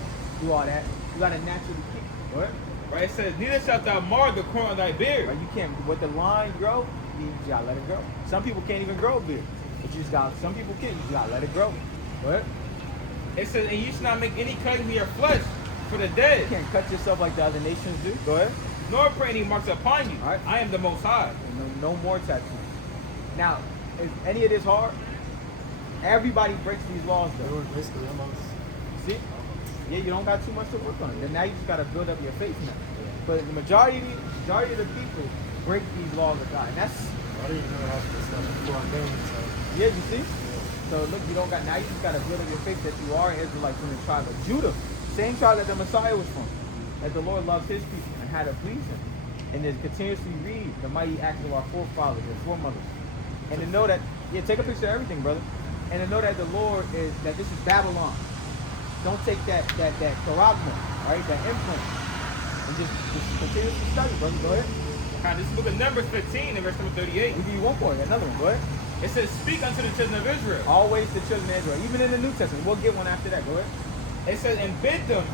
do all that. You got to naturally keep it, right? Right, it says, neither shalt thou mar the corner of thy beard. Right, you can't, with the line grow, you just gotta let it grow. Some people can't even grow a beard. But you just got, some people can, you just gotta let it grow. What? It says, and you should not make any cutting of your flesh for the dead. You can't cut yourself like the other nations do. Go ahead. Nor put any marks upon you. Right. I am the Most High. No more tattoos. Now, is any of this hard? Everybody breaks these laws They though. were basically almost. See? Yeah, you don't got too much to work on. Then now you just gotta build up your faith now. But the majority of the people break these laws of God. And that's, I didn't even know how to do stuff before I came, so. yeah, you see? So look, you don't got, now you just gotta build up your faith that you are an Israelite from the tribe of Judah. Same tribe that the Messiah was from. That the Lord loves his people and how to please him. And then continuously read the mighty acts of our forefathers and foremothers. And to know that, yeah, take a picture of everything, brother. And to know that the Lord is, that this is Babylon. Don't take that charagma, right? That imprint. And just continuously study, brother. Go ahead. This is the book of Numbers 15 and verse number 38. We give you one more, another one. Go ahead. It says, speak unto the children of Israel. Always the children of Israel. Even in the New Testament. We'll get one after that. Go ahead. It says, and bid them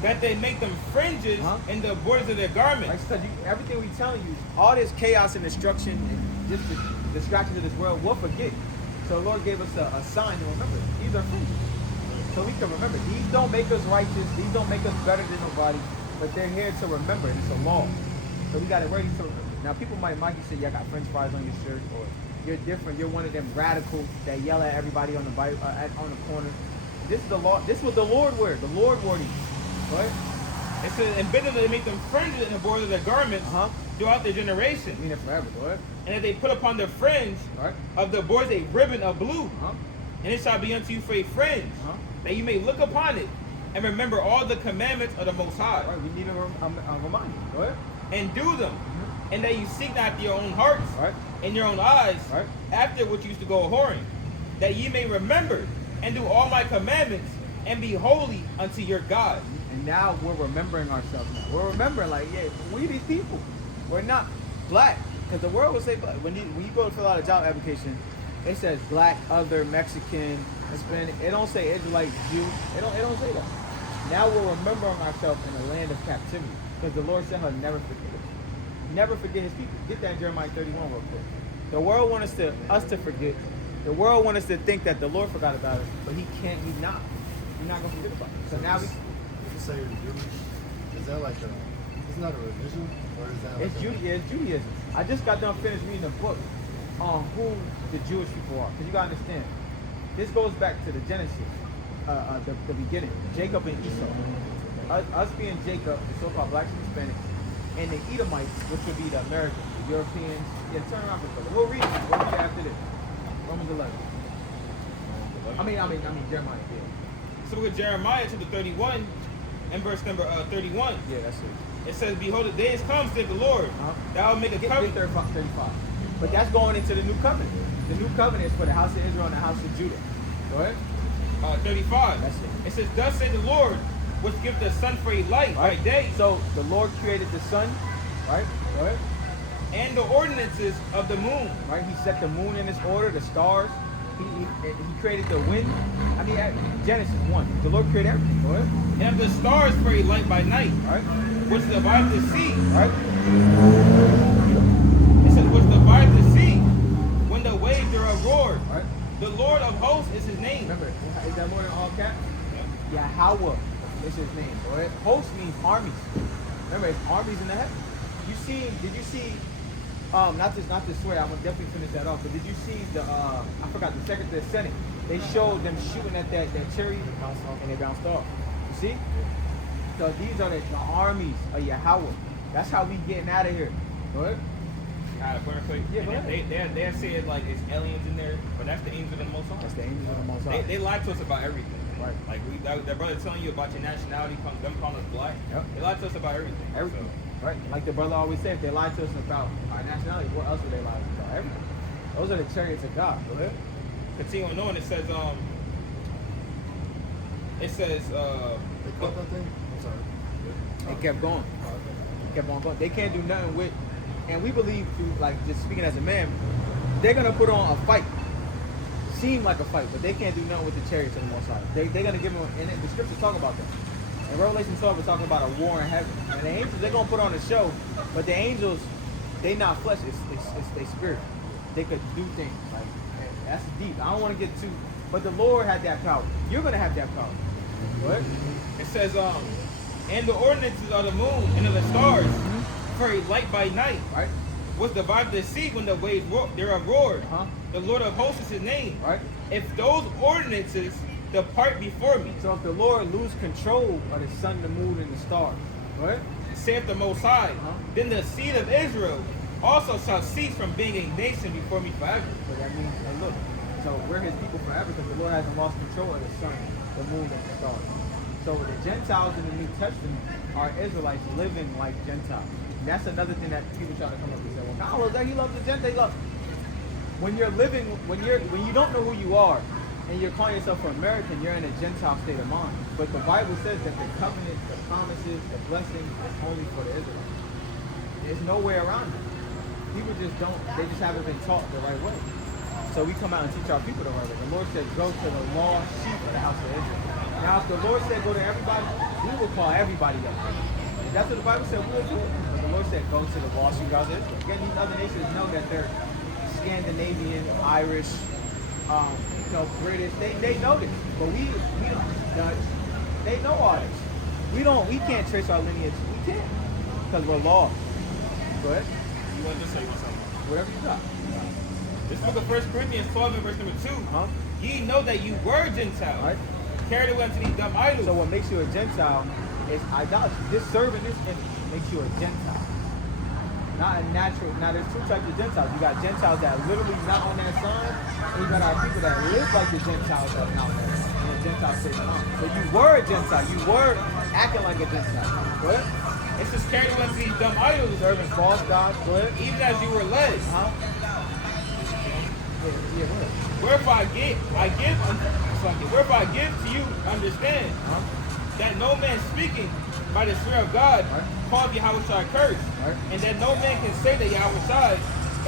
that they make them fringes in the borders of their garments. Like I said, everything we telling you, all this chaos and destruction and just the distractions of this world, we'll forget. So the Lord gave us a sign to remember. These are fringes. So we can remember. These don't make us righteous. These don't make us better than nobody. But they're here to remember. It's a law. So we got it ready to remember. Now people might you say, y'all got French fries on your shirt, or you're different. You're one of them radicals that yell at everybody on the Bible, on the corner. This is the law. This is what the Lord wear. The Lord wore these. Right? It says, and bid them that they make them fringes in the borders of their garments throughout their generation. I mean it forever. Go ahead. And that they put upon the fringe of the borders a ribbon of blue. And it shall be unto you for a fringe, that you may look upon it and remember all the commandments of the Most High. Right, we need a reminder. Go ahead. And do them. And that you seek not after your own hearts and your own eyes after which you used to go a-whoring, that ye may remember and do all my commandments and be holy unto your God. And now we're remembering ourselves now. We're remembering like, yeah, we these people. We're not black. Because the world will say black. When you go to fill out a job application, it says black, other, Mexican, Hispanic. It don't say Israelite, Jew. It don't say that. Now we're remembering ourselves in a land of captivity. Because the Lord said he'll never forget us. Never forget his people. Get that in Jeremiah 31 real quick. The world wants us to forget. The world wants us to think that the Lord forgot about us, but he can't, he's not. He's not going to forget about it. So now If you say you're Jewish, is that like isn't that a religion? Or is that like it's Judaism. I just got done finished reading a book on who the Jewish people are. Because you got to understand, this goes back to the Genesis, the beginning, Jacob and Esau. Us being Jacob, the so-called blacks and Hispanics, and the Edomites, which would be the Americans, the Europeans. Yeah, turn around for a second. We'll read it. We'll read it after this. Romans 11. I mean Jeremiah. Yeah. So we got Jeremiah chapter 31 and verse number 31. Yeah, that's it. It says, behold, the days come, saith the Lord, that I will make a Get covenant. 35. But that's going into the new covenant. The new covenant is for the house of Israel and the house of Judah. Go ahead. 35. That's it. It says, thus saith the Lord, which give the sun for a light by day, So the Lord created the sun, right? Go ahead. and the ordinances of the moon. Right? He set the moon in its order, the stars. He created the wind. I mean, Genesis 1. The Lord created everything. Go ahead. And of the stars for a light by night, All right? which divided the sea, right? It says, which divided the sea when the waves thereof roared. Right? The Lord of hosts is his name. Remember, is that more than all caps? Yahweh is his name. Right? Host means armies. Remember, it's armies in the heaven. Did you see, not to swear, I'm gonna definitely finish that off, but did you see I forgot, the Secretary of the Senate, they showed them shooting at that chariot and they bounced off. You see? So these are the armies of Yahweh. That's how we getting out of here. Go ahead. Yeah, go ahead. They said like it's aliens in there, but that's the angels of the Most High. That's the angels of the Most High. They lied to us about everything. Right. Like that brother telling you about your nationality, them calling us black. Yep. They lied to us about everything. Everything. Right. Like the brother always said, if they lied to us about our nationality, what else would they lie to us about? Everything. Those are the chariots of God. Go ahead. Continuing on, it says They caught that thing? I'm sorry. They kept going. Kept on going. They can't do nothing with, and we believe through, like, just speaking as a man, they're gonna put on a fight. Seem like a fight, but they can't do nothing with the chariots of the Most High. They're gonna give them, and the scriptures talk about that. In Revelation 12, we're talking about a war in heaven. And the angels, they're gonna put on a show, but the angels, they not flesh, it's their spirit. They could do things. Like, that's deep. I don't want to get too, but the Lord had that power. You're gonna have that power. What? it says and the ordinances of the moon and of the stars for a light by night, Right? was divided the sea when the waves thereof roared. Uh-huh. The Lord of hosts is his name. Right? If those ordinances depart before me, So if the Lord lose control of the sun, the moon, and the stars, right? saith the Most High, Uh-huh. then the seed of Israel also shall cease from being a nation before me forever. So that means, hey, look, so we're his people forever because the Lord hasn't lost control of the sun, the moon, and the stars. So the Gentiles in the New Testament are Israelites living like Gentiles. And that's another thing that people try to come up and say, well, Carlos, he loves the Gentiles. When you're living, when you don't know who you are, and you're calling yourself an American, you're in a Gentile state of mind. But the Bible says that the covenant, the promises, the blessings is only for the Israelites. There's no way around it. People just don't, they just haven't been taught the right way. So we come out and teach our people the right way. The Lord said, go to the lost sheep of the house of Israel. Now, if the Lord said go to everybody, we will call everybody up. If that's what the Bible said, we will do it. But the Lord said, go to the lost sheep of Israel. Again, these other nations know that they're Scandinavian, Irish, British. They know this. But we Dutch, they know all this. We can't trace our lineage. We can't. Because we're lost. Go ahead. You want to say something? Whatever you got. This book of 1 Corinthians 12 and verse number 2. Huh? Ye know that you were Gentiles, Right? carried away unto these dumb idols. So what makes you a Gentile is idolatry. This serving this image makes you a Gentile. Not a natural. Now there's two types of Gentiles. You got Gentiles that are literally not on that sign, and you got our people that live like the Gentiles that are not on that sign. And the Gentiles say no. So you were a Gentile. You were acting like a Gentile. What? It says carried away unto these dumb idols, Serving false gods. What? even as you were led. Huh? Yeah, what? Wherefore I give to you understand Huh? that no man speaking by the Spirit of God Right. calleth Yahweh Shai curse, Right. and that no man can say that Yahweh Shai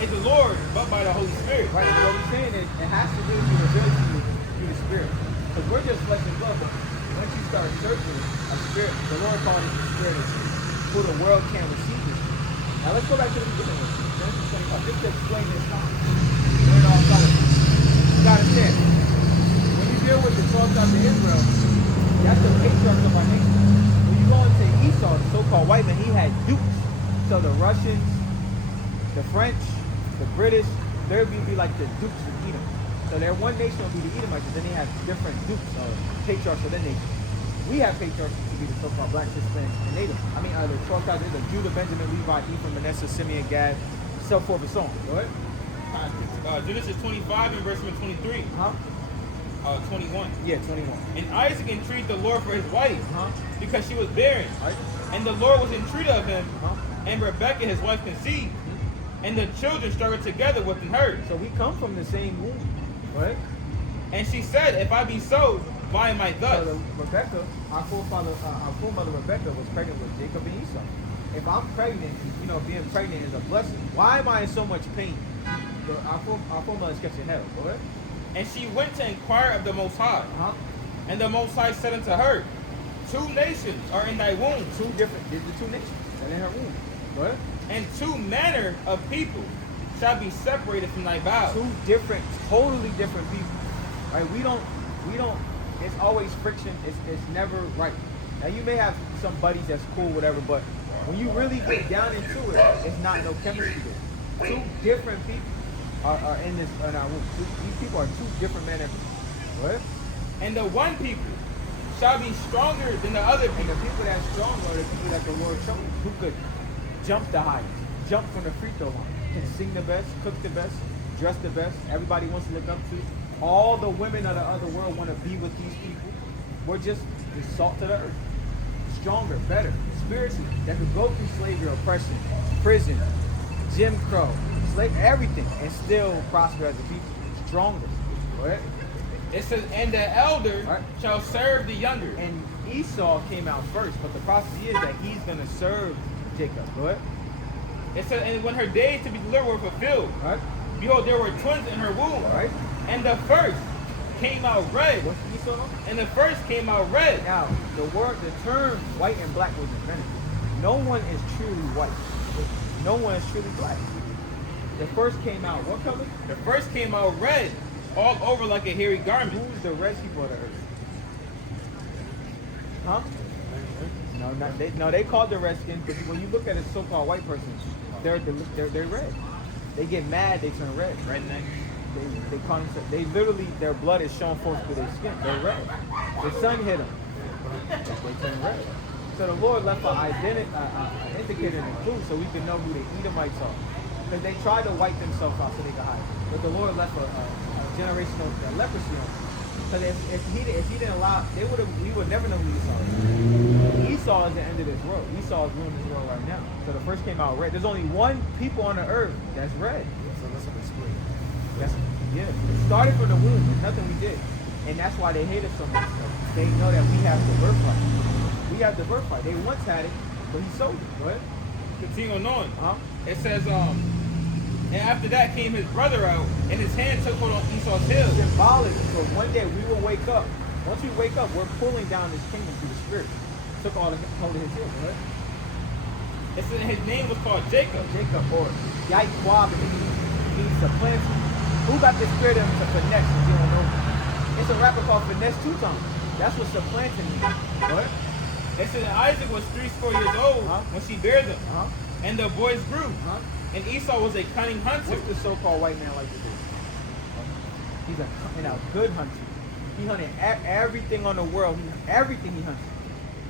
is the Lord but by the Holy Spirit. Right, so what we're saying is it has to do with the ability to through the spirit. Because we're just flesh and blood, but once you start searching a spirit, the Lord called it the spirit of truth. Who the world can't receive this. Now let's go back to the beginning. Genesis 25. Just to explain this now. Where it all started. You gotta understand. When you deal with the 12 tribes of Israel, that's the patriarchs of our nation. When you go into Esau, the so-called white man, he had dukes. So the Russians, the French, the British, they'd be like the dukes of Edom. So their one nation will be the Edomites, and then they have different dukes or patriarchs of their nation. We have patriarchs to be the so-called black, Hispanic, and Native. I mean, the 12 tribes of Israel: Judah, Benjamin, Levi, Ephraim, Manasseh, Simeon, Gad, so forth and so on. Go ahead. Genesis 25 and verse number 23, Huh? 21. Yeah, 21. And Isaac entreated the Lord for his wife Huh? because she was barren. Right? And the Lord was entreated of him, Huh? and Rebekah his wife conceived. And the children struggled together within her. So we come from the same womb. Right? And she said, if I be so, why am I thus? So Rebecca, our foremother Rebecca was pregnant with Jacob and Esau. If I'm pregnant, being pregnant is a blessing. Why am I in so much pain? Our foremother's catching hell. Go ahead. And she went to inquire of the Most High. Huh? And the Most High said unto her, 2 nations are in thy womb, There's the 2 nations that in her womb. What? and 2 manner of people shall be separated from thy bowels. 2 different, totally different people. Right? We don't, it's always friction. It's never right. Now you may have some buddies that's cool, whatever, but when you really get down into it, it's not no chemistry there. 2 different people are in our womb. These people are 2 different men. What? And the one people shall be stronger than the other And people. the people that's strong are the people that the Lord showed who could jump the highest, jump from the free throw line, can sing the best, cook the best, dress the best. Everybody wants to look up to. All the women of the other world want to be with these people. We're just the salt to the earth. Stronger, better, spiritually, that could go through slavery, oppression, prison, Jim Crow, slave, everything, and still prosper as a people. Stronger. Go ahead. It says, and the elder Right. shall serve the younger. And Esau came out first, but the prophecy is that he's going to serve Jacob. Go ahead. It says, and when her days to be delivered were fulfilled, All right. behold, there were twins in her womb. All right. And the first came out red. What's Esau? And the first came out red. Now, the term white and black was invented. No one is truly white. No one is truly black. The first came out, what color? The first came out red, all over like a hairy garment. Who's the red people of the earth? Huh? No, they called the Redskins, but when you look at a so-called white person, they're red. They get mad, they turn red. Redneck. They call them, they literally, their blood is shown forth through their skin. They're red. The sun hit them. They turn red. So the Lord left an indicator and a clue so we can know who the Edomites are. Because they tried to wipe themselves out so they could hide. But the Lord left a generational leprosy on them. Because if he didn't allow, we would never know who Esau is. Esau is the end of this world. Esau is ruining this world right now. So the first came out red. There's only one people on the earth that's red. So that's what they split. Yeah. It started from the womb. There's nothing we did. And that's why they hate us so much. They know that we have the birthright. We have the birthright. They once had it, but he sold it. Go ahead. Continuing on. Uh-huh. It says, and after that came his brother out, and his hand took hold on Esau's heel. Symbolic. So one day we will wake up. Once we wake up, we're pulling down this kingdom through the spirit. Took all the hold of his heel. Go ahead. It said his name was called Jacob. Jacob or Yaquab means supplanting. Who got the spirit of him to finesse if you don't know? It's a rapper called Finesse 2 times. That's what supplanting means. Go ahead. It said Isaac was 80 years old when she bare them, Uh-huh. and the boys grew. Uh-huh. And Esau was a cunning hunter. What's the so-called white man like to do? He's a good hunter. He hunted everything on the world. Everything he hunted.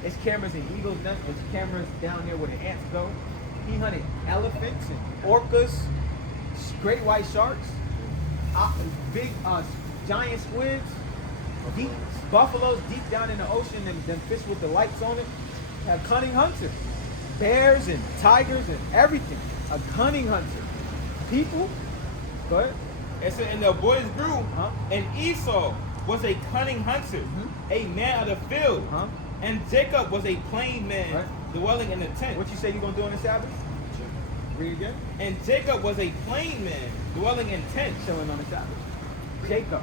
It's cameras in eagles' nests. There's cameras down there where the ants go. He hunted elephants and orcas, great white sharks, big giant squids, deep buffaloes deep down in the ocean, and them fish with the lights on it. A cunning hunter. Bears and tigers and everything. A cunning hunter. People, go ahead. It said, and the boys grew, Huh? and Esau was a cunning hunter, Mhm. a man of the field, Huh? and Jacob was a plain man, Right. dwelling in a tent. What you say you gonna do on the Sabbath? Read again. And Jacob was a plain man, dwelling in tents. Chilling on the Sabbath. Jacob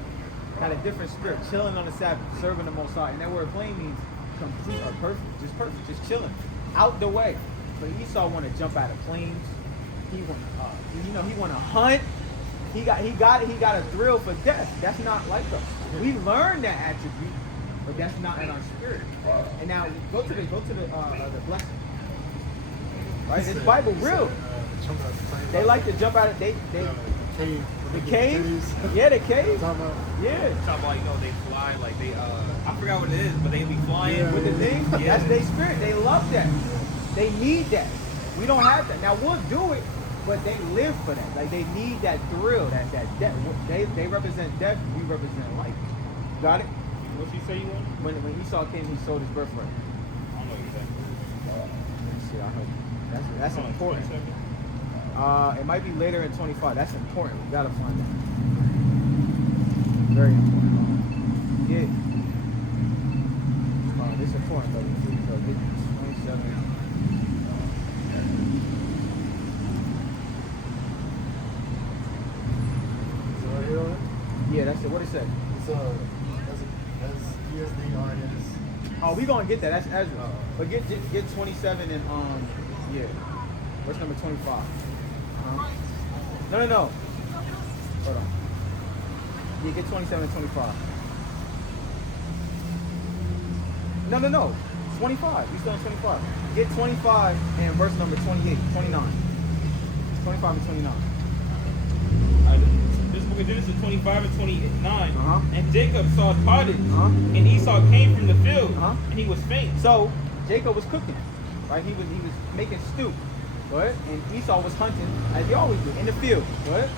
had a different spirit, chilling on the Sabbath, serving the Most High. And that word plain means complete or perfect, just chilling, out the way. But Esau want to jump out of planes. He want, he want to hunt. He got a thrill for death. That's not like us. We learned that attribute, but that's not in our spirit. And now go to the blessing. Right, this Bible real. They like to jump out of the cave. Yeah, the cave. Yeah. Talk about, they fly like they I forgot what it is, but they be flying Yeah. With the thing, Yeah. that's their spirit. They love that. They need that. We don't have that. Now we'll do it, but they live for that. Like they need that thrill, that death. They represent death. We represent life. Got it? What you say you want? When Esau came, he sold his birthright. I don't know exactly. Let me see. I hope that's Hold on, important. 27. It might be later in 25. That's important. We gotta find that. Very important. Yeah. This is important, though. Please, 27. Yeah, that's it. What it say? It's that's ESD, RNS. Oh, we gonna get that. That's Ezra. But get 27 and yeah, verse number 25. No. Hold on. Yeah, get 27 and 25. No. 25. We still on 25. Get 25 and verse number 28, 29. 25 and 29. This book of Genesis 25 and 29. Uh-huh. And Jacob saw pottage, Uh-huh. and Esau came from the field, Uh-huh. and he was faint. So Jacob was cooking, right? He was making stew, right? And Esau was hunting, as he always do, in the field, right?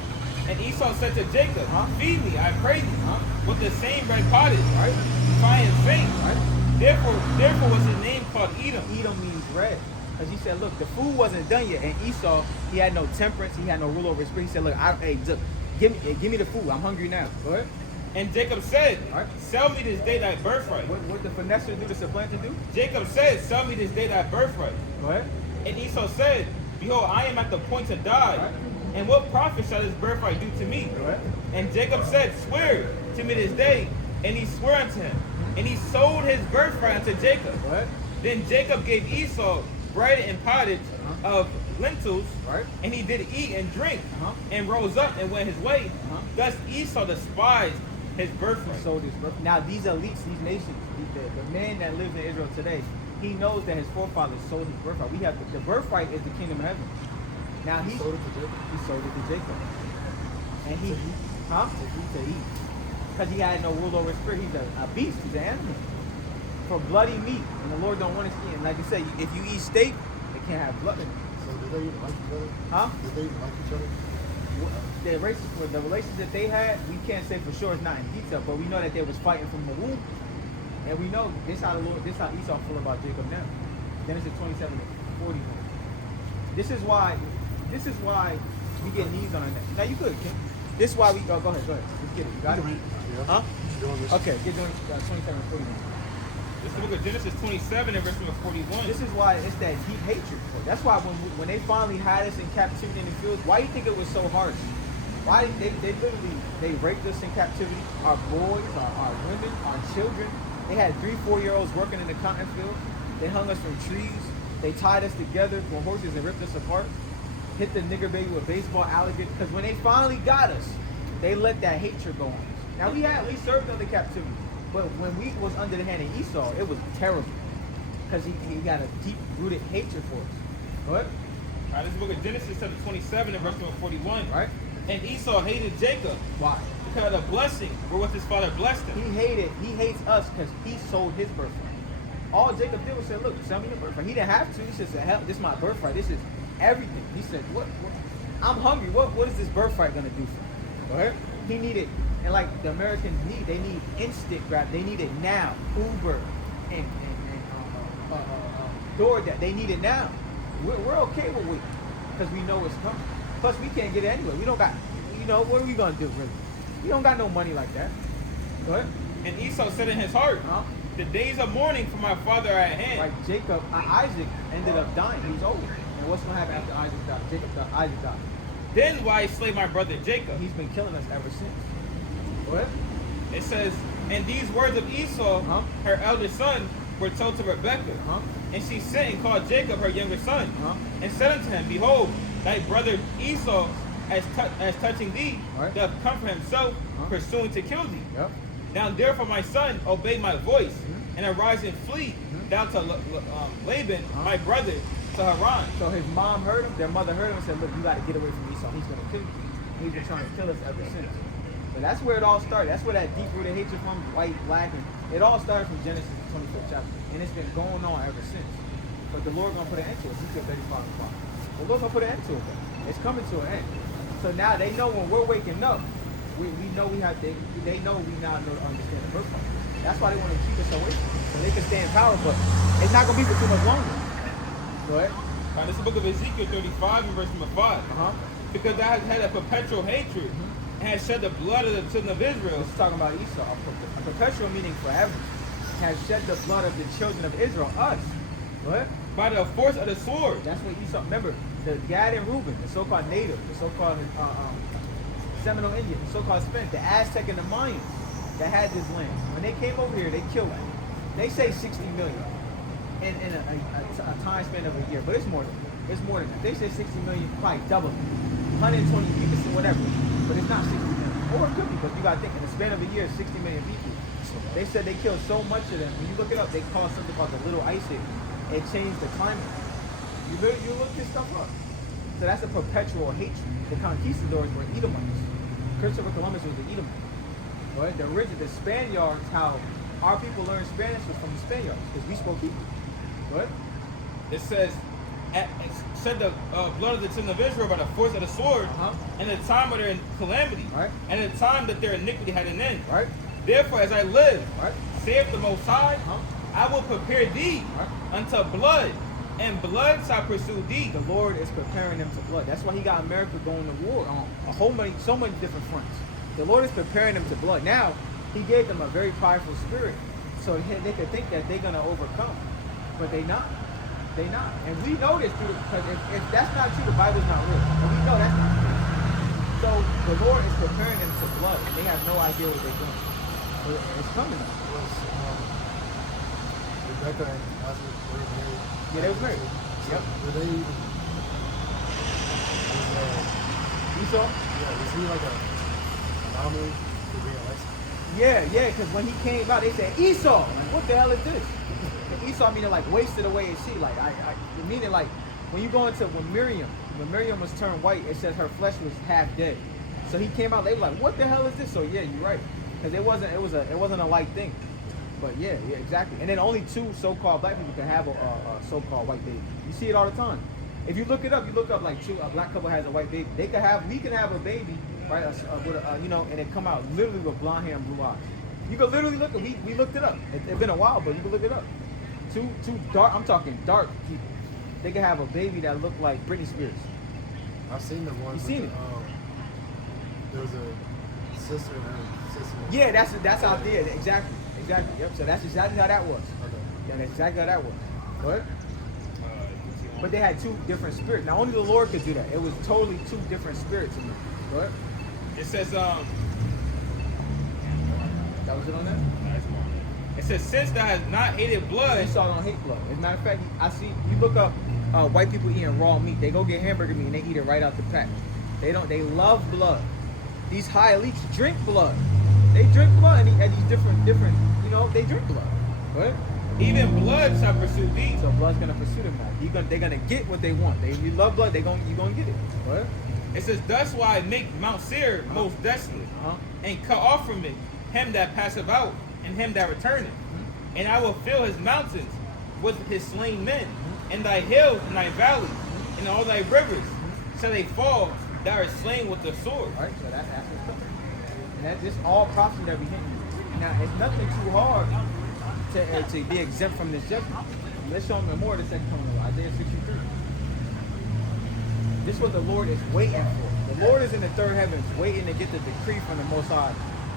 And Esau said to Jacob, Huh? Feed me, I pray thee, Huh? with the same red pottage, Right? if I am faint. Right? Therefore was his name called Edom. Edom means red. Because he said, look, the food wasn't done yet. And Esau, he had no temperance. He had no rule over his spirit. He said, look, look, give me the food. I'm hungry now. Go ahead. And Jacob said, Right. Sell me this day thy birthright. What the finesser do, the supplanter do? Jacob said, Sell me this day thy birthright. Go ahead. And Esau said, Behold, I am at the point to die. Right. And what profit shall this birthright do to me? Go ahead. And Jacob said, Swear to me this day. And he swore unto him. And he sold his birthright unto Jacob. Go ahead. Then Jacob gave Esau bread and pottage of lentils, Right. and he did eat and drink, Uh-huh. and rose up and went his way. Uh-huh. Thus Esau despised his birthright. Sold his birth. Now these elites, these nations, the man that lives in Israel today, he knows that his forefathers sold his birthright. We have the birthright is the kingdom of heaven. Now he Sold it to Jacob. sold it to Jacob, and he, To eat? huh? To eat, because he had no rule over his spirit. He's a beast. He's an animal. For bloody meat, and the Lord don't want to see. And like I said, if you eat steak, it can't have blood in it. So did they even like each other? Huh? Did they even like each other? The races, the relations that they had, we can't say for sure. It's not in detail, but we know that they was fighting from the womb, and we know this how the Lord, this how Esau feel about Jacob now. Genesis 27 to 40. This is why we get knees on our neck. Now you good, Kim. This is why we go ahead. Let's get it. You got it? Yeah. Huh? Doing this. Okay, get doing 27 and 40. This is the book of Genesis 27 and verse number 41. This is why it's that deep hatred. That's why when they finally had us in captivity in the fields, why do you think it was so harsh? Why they literally they raped us in captivity? Our boys, our women, our children. They had 3-4-year-olds working in the cotton field. They hung us from trees. They tied us together on horses and ripped us apart. Hit the nigger baby with baseball alligator. Because when they finally got us, they let that hatred go on us. Now we served under captivity. But when we was under the hand of Esau, it was terrible. Because he got a deep-rooted hatred for us. What? All right, this is the book of Genesis chapter 27 and verse number 41. Right? And Esau hated Jacob Why? because of the blessing wherewith his father blessed him. He hates us because he sold his birthright. All Jacob did was say, look, sell me your birthright. He didn't have to. He just said, hell, this is my birthright. This is everything. He said, what? I'm hungry. What is this birthright going to do for me? Right? He needed, and like the Americans need, they need instant grab. They need it now. Uber and DoorDash. They need it now. We're okay with waiting because we know it's coming. Plus, we can't get it anyway. We don't got, what are we going to do, really? We don't got no money like that. Go ahead. And Esau said in his heart, Huh? The days of mourning for my father are at hand. Like Jacob, Isaac ended up dying. He's old. And what's going to happen after Isaac died? Jacob died. Isaac died. Then why slay my brother Jacob? He's been killing us ever since. What? It says, and these words of Esau, Huh? her eldest son, were told to Rebekah. Huh? And she sent and called Jacob, her younger son, Huh? and said unto him, Behold, thy brother Esau, as touching thee, Right. doth come for himself, Huh? pursuing to kill thee. Yep. Now therefore, my son, obey my voice, Mhm. and arise and flee down to Laban, Huh? my brother, to Haran. So his mom heard him, their mother heard him and said, look, you got to get away from Esau. He's going to kill you. And he's been trying to kill us ever since. But that's where it all started. That's where that deep-rooted hatred from, white, black, and it all started from Genesis, the 25th chapter. And it's been going on ever since. But the Lord going to put an end to it. Ezekiel 35 and 5. The Lord going to put an end to it. Though. It's coming to an end. So now they know when we're waking up, we know we have, they know we now know understand the birthright. That's why they want to keep us away. So they can stay in power, but it's not going to be for too much longer. Go ahead. All right, this is the book of Ezekiel 35 and verse number 5. Uh-huh. Because thou hast had a perpetual hatred, and hast shed the blood of the children of Israel. This is talking about Esau. A perpetual meaning forever. Has shed the blood of the children of Israel, us. What? By the force of the sword. That's what Esau. Remember, the Gad and Reuben, the so-called native, the so-called Seminole Indian, the so-called Spanish, the Aztec and the Mayans that had this land. When they came over here, they killed they say 60 million in a time span of a year, but it's more than that. It's more than that. They say 60 million, probably double it. 120 people, whatever, but it's not 60 million. Or it could be, but you gotta think in the span of a year, 60 million people. They said they killed so much of them. When you look it up, they caused something called the Little Ice Age. It changed the climate. You look this stuff up. So that's a perpetual hatred. The conquistadors were Edomites. Christopher Columbus was the Edomite. Right? The Spaniards, how our people learned Spanish was from the Spaniards because we spoke Hebrew. Right? It says, shed the blood of the children of Israel by the force of the sword, and the time of their calamity, right? And the time that their iniquity had an end. Right? Therefore, as I live, right? saith the Most High, I will prepare thee unto blood, and blood shall pursue thee. The Lord is preparing them to blood. That's why He got America going to war on so many different fronts. The Lord is preparing them to blood. Now, He gave them a very prideful spirit, so they could think that they're gonna overcome, but they not. They not. And we know this because if that's not true, the Bible's not real. And we know that's not true. So the Lord is preparing them to blood, and they have no idea what they're doing. But it's coming up. Rebecca and Isaac were married. Yeah, they was married. Yep. Were they even? Esau? Yeah, was he like a anomaly for being licensed? Yeah, because when he came out, they said, Esau! Like, what the hell is this? And Esau meaning like wasted away in sea. Like, meaning like, when you go into, when Miriam was turned white, it says her flesh was half dead. So he came out, they were like, what the hell is this? So yeah, you're right. Because it wasn't a light thing. But yeah, exactly. And then only two so-called black people can have a so-called white baby. You see it all the time. If you look it up, like a black couple has a white baby. We can have a baby, right? And it come out literally with blonde hair and blue eyes. You can literally look at. We looked it up. It's been a while, but you can look it up. Two dark. I'm talking dark people. They can have a baby that look like Britney Spears. I've seen the one. You seen it? There was a sister and her sister. Yeah, that's out there. Exactly. Yep. So that's exactly how that was. Okay. Yeah, that's exactly how that was. What? But they had two different spirits. Now only the Lord could do that. It was totally two different spirits in them. What? It says That was it on that? It says, since thou hast not hated blood. Esau don't hate blood. As a matter of fact, I see you look up white people eating raw meat. They go get hamburger meat and they eat it right out the pack. They love blood. These high elites drink blood. They drink blood and these different, they drink blood. What? Even blood shall pursue thee. So blood's gonna pursue them now. They're gonna get what they want. You love blood, you're gonna get it. What? It says, thus will I make Mount Seir most desolate, and cut off from it him that passeth out, and him that returneth. And I will fill his mountains with his slain men, and thy hills and thy valleys, and all thy rivers shall they fall that are slain with the sword. All right, so that's what's coming. And that's just all prophecy that we hitting you. Now, it's nothing too hard to be exempt from this judgment. Let's show them more of the second coming of Isaiah 63. This is what the Lord is waiting for. The Lord is in the third heavens waiting to get the decree from the Most High.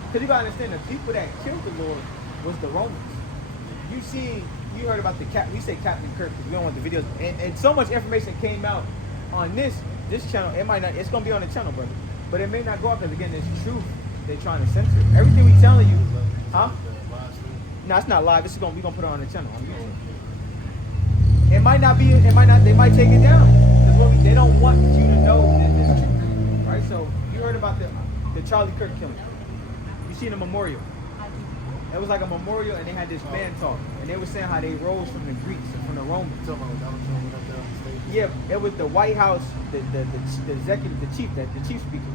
Because you got to understand, the people that killed the Lord was the Romans. You heard about we say Captain Kirk because we don't want the videos. And so much information came out on this channel. It's going to be on the channel, brother. But it may not go up because, again, there's truth they're trying to censor. Everything we telling you, huh? No, it's not live. We're gonna put it on the channel on YouTube. It might not be. They might take it down because they don't want you to know this truth, right? So you heard about the Charlie Kirk killing. You seen a memorial. It was like a memorial, and they had this man talk, and they were saying how they rose from the Greeks and from the Romans. Yeah, it was the White House, the executive, the chief speaker.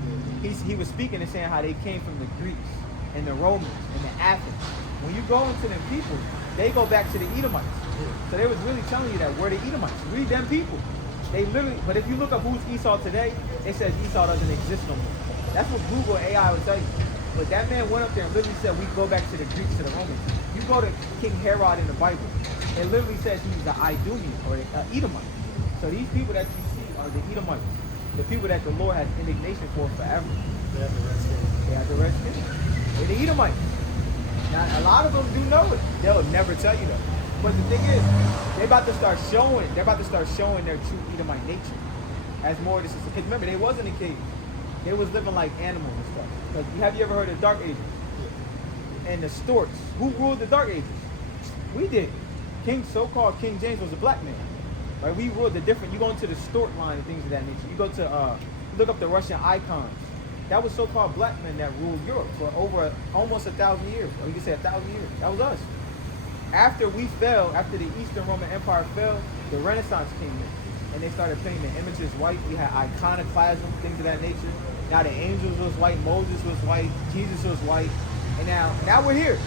He was speaking and saying how they came from the Greeks and the Romans and the Athens. When you go into them people, they go back to the Edomites. So they was really telling you that we're the Edomites. We them people. They literally, but if you look up who's Esau today, it says Esau doesn't exist no more. That's what Google AI would tell you. But that man went up there and literally said we go back to the Greeks, to the Romans. You go to King Herod in the Bible, it literally says he's the Idumean or the Edomite. So these people that you see are the Edomites. The people that the Lord has indignation for forever. They have the red skin. They have the red skin. They're the Edomites. Now, a lot of them do know it. They'll never tell you that. But the thing is, they're about to start showing their true Edomite nature. As more of this is, because remember, they wasn't in caves. They was living like animals and stuff. Because have you ever heard of the Dark Ages? And the storks. Who ruled the Dark Ages? We did. So-called King James was a black man. Right? We ruled the different. You go into the Stort line and things of that nature. You go to look up the Russian icons. That was so-called black men that ruled Europe for over almost 1,000 years. Or you can say 1,000 years. That was us. After we fell, after the Eastern Roman Empire fell, the Renaissance came in. And they started painting the images white. We had iconoclasm, things of that nature. Now the angels was white, Moses was white, Jesus was white. And now we're here.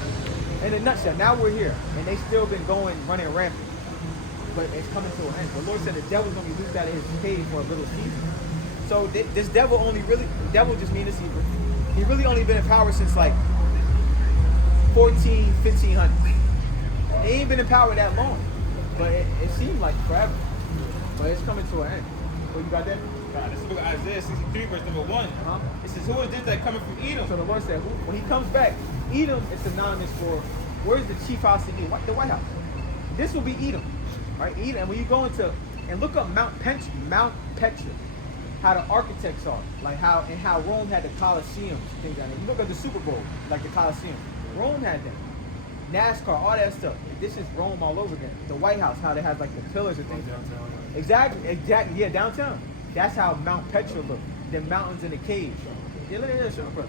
In a nutshell, now we're here. And they still been running rampant. But it's coming to an end. The Lord said the devil's going to be loosed out of his cage for a little season. So this devil just mean deceiver. He really only been in power since like 1500. He ain't been in power that long. But it seemed like forever. But it's coming to an end. What you got there? God, this is book of Isaiah 63, verse number 1. It says, who is this that coming from Edom? So the Lord said, when he comes back, Edom is synonymous for, where's the chief house in Edom? The White House. This will be Edom. Right? Edom. And when you go into, and look up Mount Petra, how the architects are, like how Rome had the Colosseum, things like that. You look at the Super Bowl, like the Colosseum. Rome had that. NASCAR, all that stuff. This is Rome all over again. The White House, how they has like the pillars and things. Downtown. Exactly. Yeah, downtown. That's how Mount Petra looked. The mountains in the cave. Yeah, look at this, brother.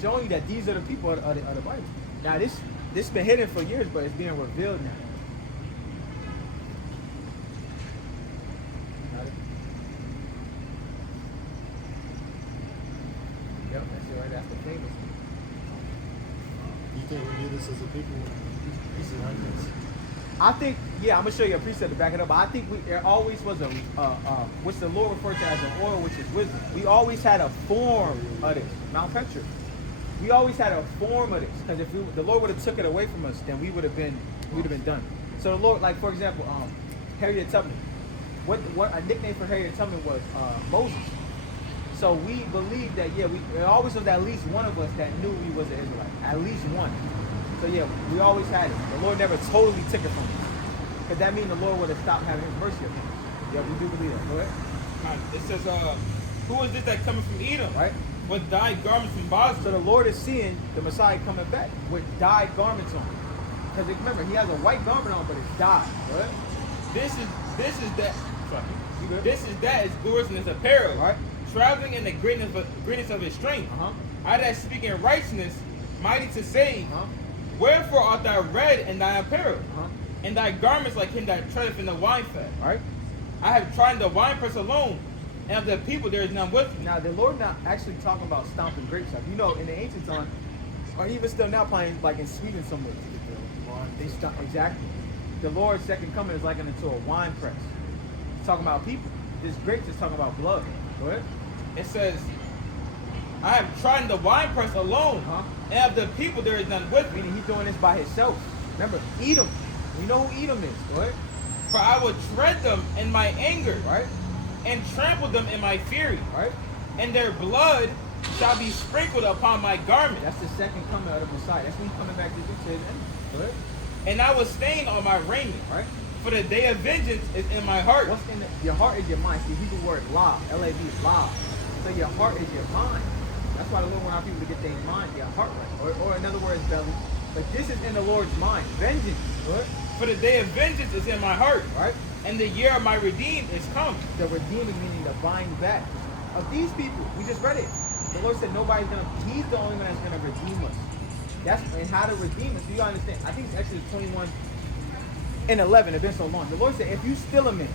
Showing you that these are the people of the Bible. Now this has been hidden for years, but it's being revealed now. Yep, that's it right. That's the famous. You think we do this as a people? You see like this? I think, yeah, I'm gonna show you a precept to back it up. But I think there always was which the Lord referred to as an oil, which is wisdom. We always had a form of this. Mount Petra. We always had a form of this, because if the Lord would have took it away from us, then we'd have been done. So the Lord, like for example, Harriet Tubman. What a nickname for Harriet Tubman was Moses. So we believe that there always was at least one of us that knew we was an Israelite. At least one. So yeah, we always had it. The Lord never totally took it from us. Because that means the Lord would have stopped having his mercy upon us. Yeah, we do believe that. Go ahead. It says, who is this that coming from Edom? Right? With dyed garments from Basra. So the Lord is seeing the Messiah coming back with dyed garments on. Because remember, he has a white garment on, but it's dyed. Go ahead. This is that. You good? This is that is glorious in his apparel. Right. Traveling in the greatness of his strength. I that speak in righteousness, mighty to save. Wherefore art thou red in thy apparel, and thy garments like him that treadeth in the wine fat. Right. I have tried the winepress alone, and of the people there is none with me. Now the Lord not actually talking about stomping grapes up. You know, in the ancient time, or even still now, playing like in Sweden somewhere. They stomp exactly. The Lord's second coming is likened into a wine press. It's talking about people. This grapes is talking about blood. Go ahead. It says, I have tried the winepress alone, and of the people there is none with me. Meaning he's doing this by himself. Remember, Edom. We know who Edom is. Go ahead. For I will tread them in my anger, Right. and trample them in my fury, Right. and their blood shall be sprinkled upon my garment, That's the second coming of the Messiah. That's when he's coming back to do to his enemy. Go ahead. and I will stain on my raiment. Right. For the day of vengeance is in my heart. What's in your heart is your mind. See, Hebrew word la, L-A-V, la. So your heart is your mind. That's why the Lord wants our people to get their mind, their heart right. Or in other words, belly. But this is in the Lord's mind. Vengeance. Right? For the day of vengeance is in my heart. Right? And the year of my redeemed is come. The redeeming meaning the buying back of these people. We just read it. The Lord said nobody's he's the only one that's gonna redeem us. That's and how to redeem us. So you gotta understand. I think it's Exodus 21 and 11. It's been so long. The Lord said, if you steal a man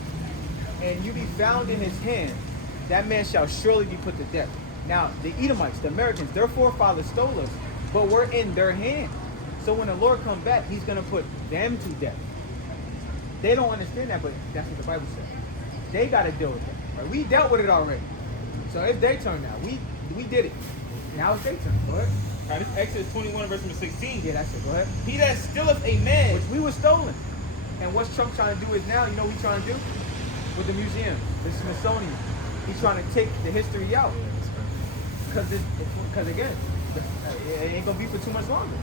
and you be found in his hand, that man shall surely be put to death. Now, the Edomites, the Americans, their forefathers stole us, but we're in their hand. So when the Lord comes back, he's going to put them to death. They don't understand that, but that's what the Bible says. They got to deal with that. Right? We dealt with it already. So it's their turn now. We did it. Now it's their turn. Go ahead. All right, this is Exodus 21, verse number 16. Yeah, that's it. Go ahead. He that stealeth a man, Which we were stolen. And what's Trump trying to do is now, you know what he's trying to do? With the museum, the Smithsonian. He's trying to take the history out. Because again, it ain't going to be for too much longer.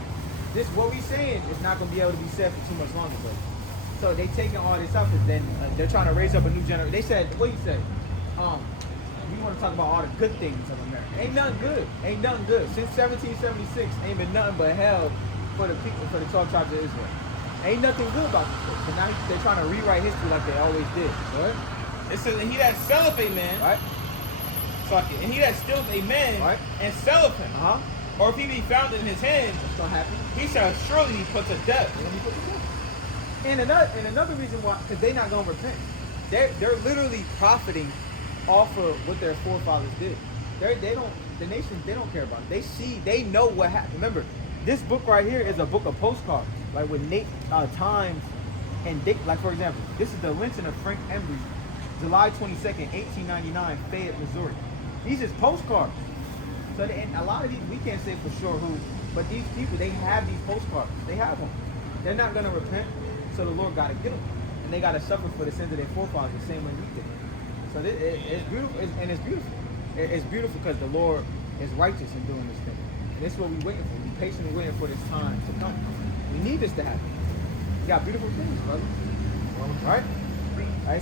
What we saying is not going to be able to be said for too much longer. But so they taking all this up because then they're trying to raise up a new generation. They said, what you say? we want to talk about all the good things of America. Ain't nothing good. Ain't nothing good. Since 1776, ain't been nothing but hell for the people, for the 12 tribes of Israel. Ain't nothing good about this place. So now they're trying to rewrite history like they always did. Right? It says, and he that selleth a man, Right? and he that stealeth a man Right. and selleth him, or if he be found in his hand, What's gonna happen? he shall surely be put to death. And another reason why, because they're not gonna repent. They're literally profiting off of what their forefathers did. The nations, they don't care about it. They know what happened. Remember, this book right here is a book of postcards, like with times and date. Like for example, this is the lynching of Frank Embry, July 22nd, 1899, Fayette, Missouri. These is postcards. So and a lot of these, we can't say for sure who, but these people, they have these postcards. They have them. They're not gonna repent, so the Lord gotta get them, and they gotta suffer for the sins of their forefathers the same way we did. So it's beautiful, and it's beautiful. It's beautiful because the Lord is righteous in doing this thing. And this is what we're waiting for. We're patiently waiting for this time to come. We need this to happen. We got beautiful things, brother. Right?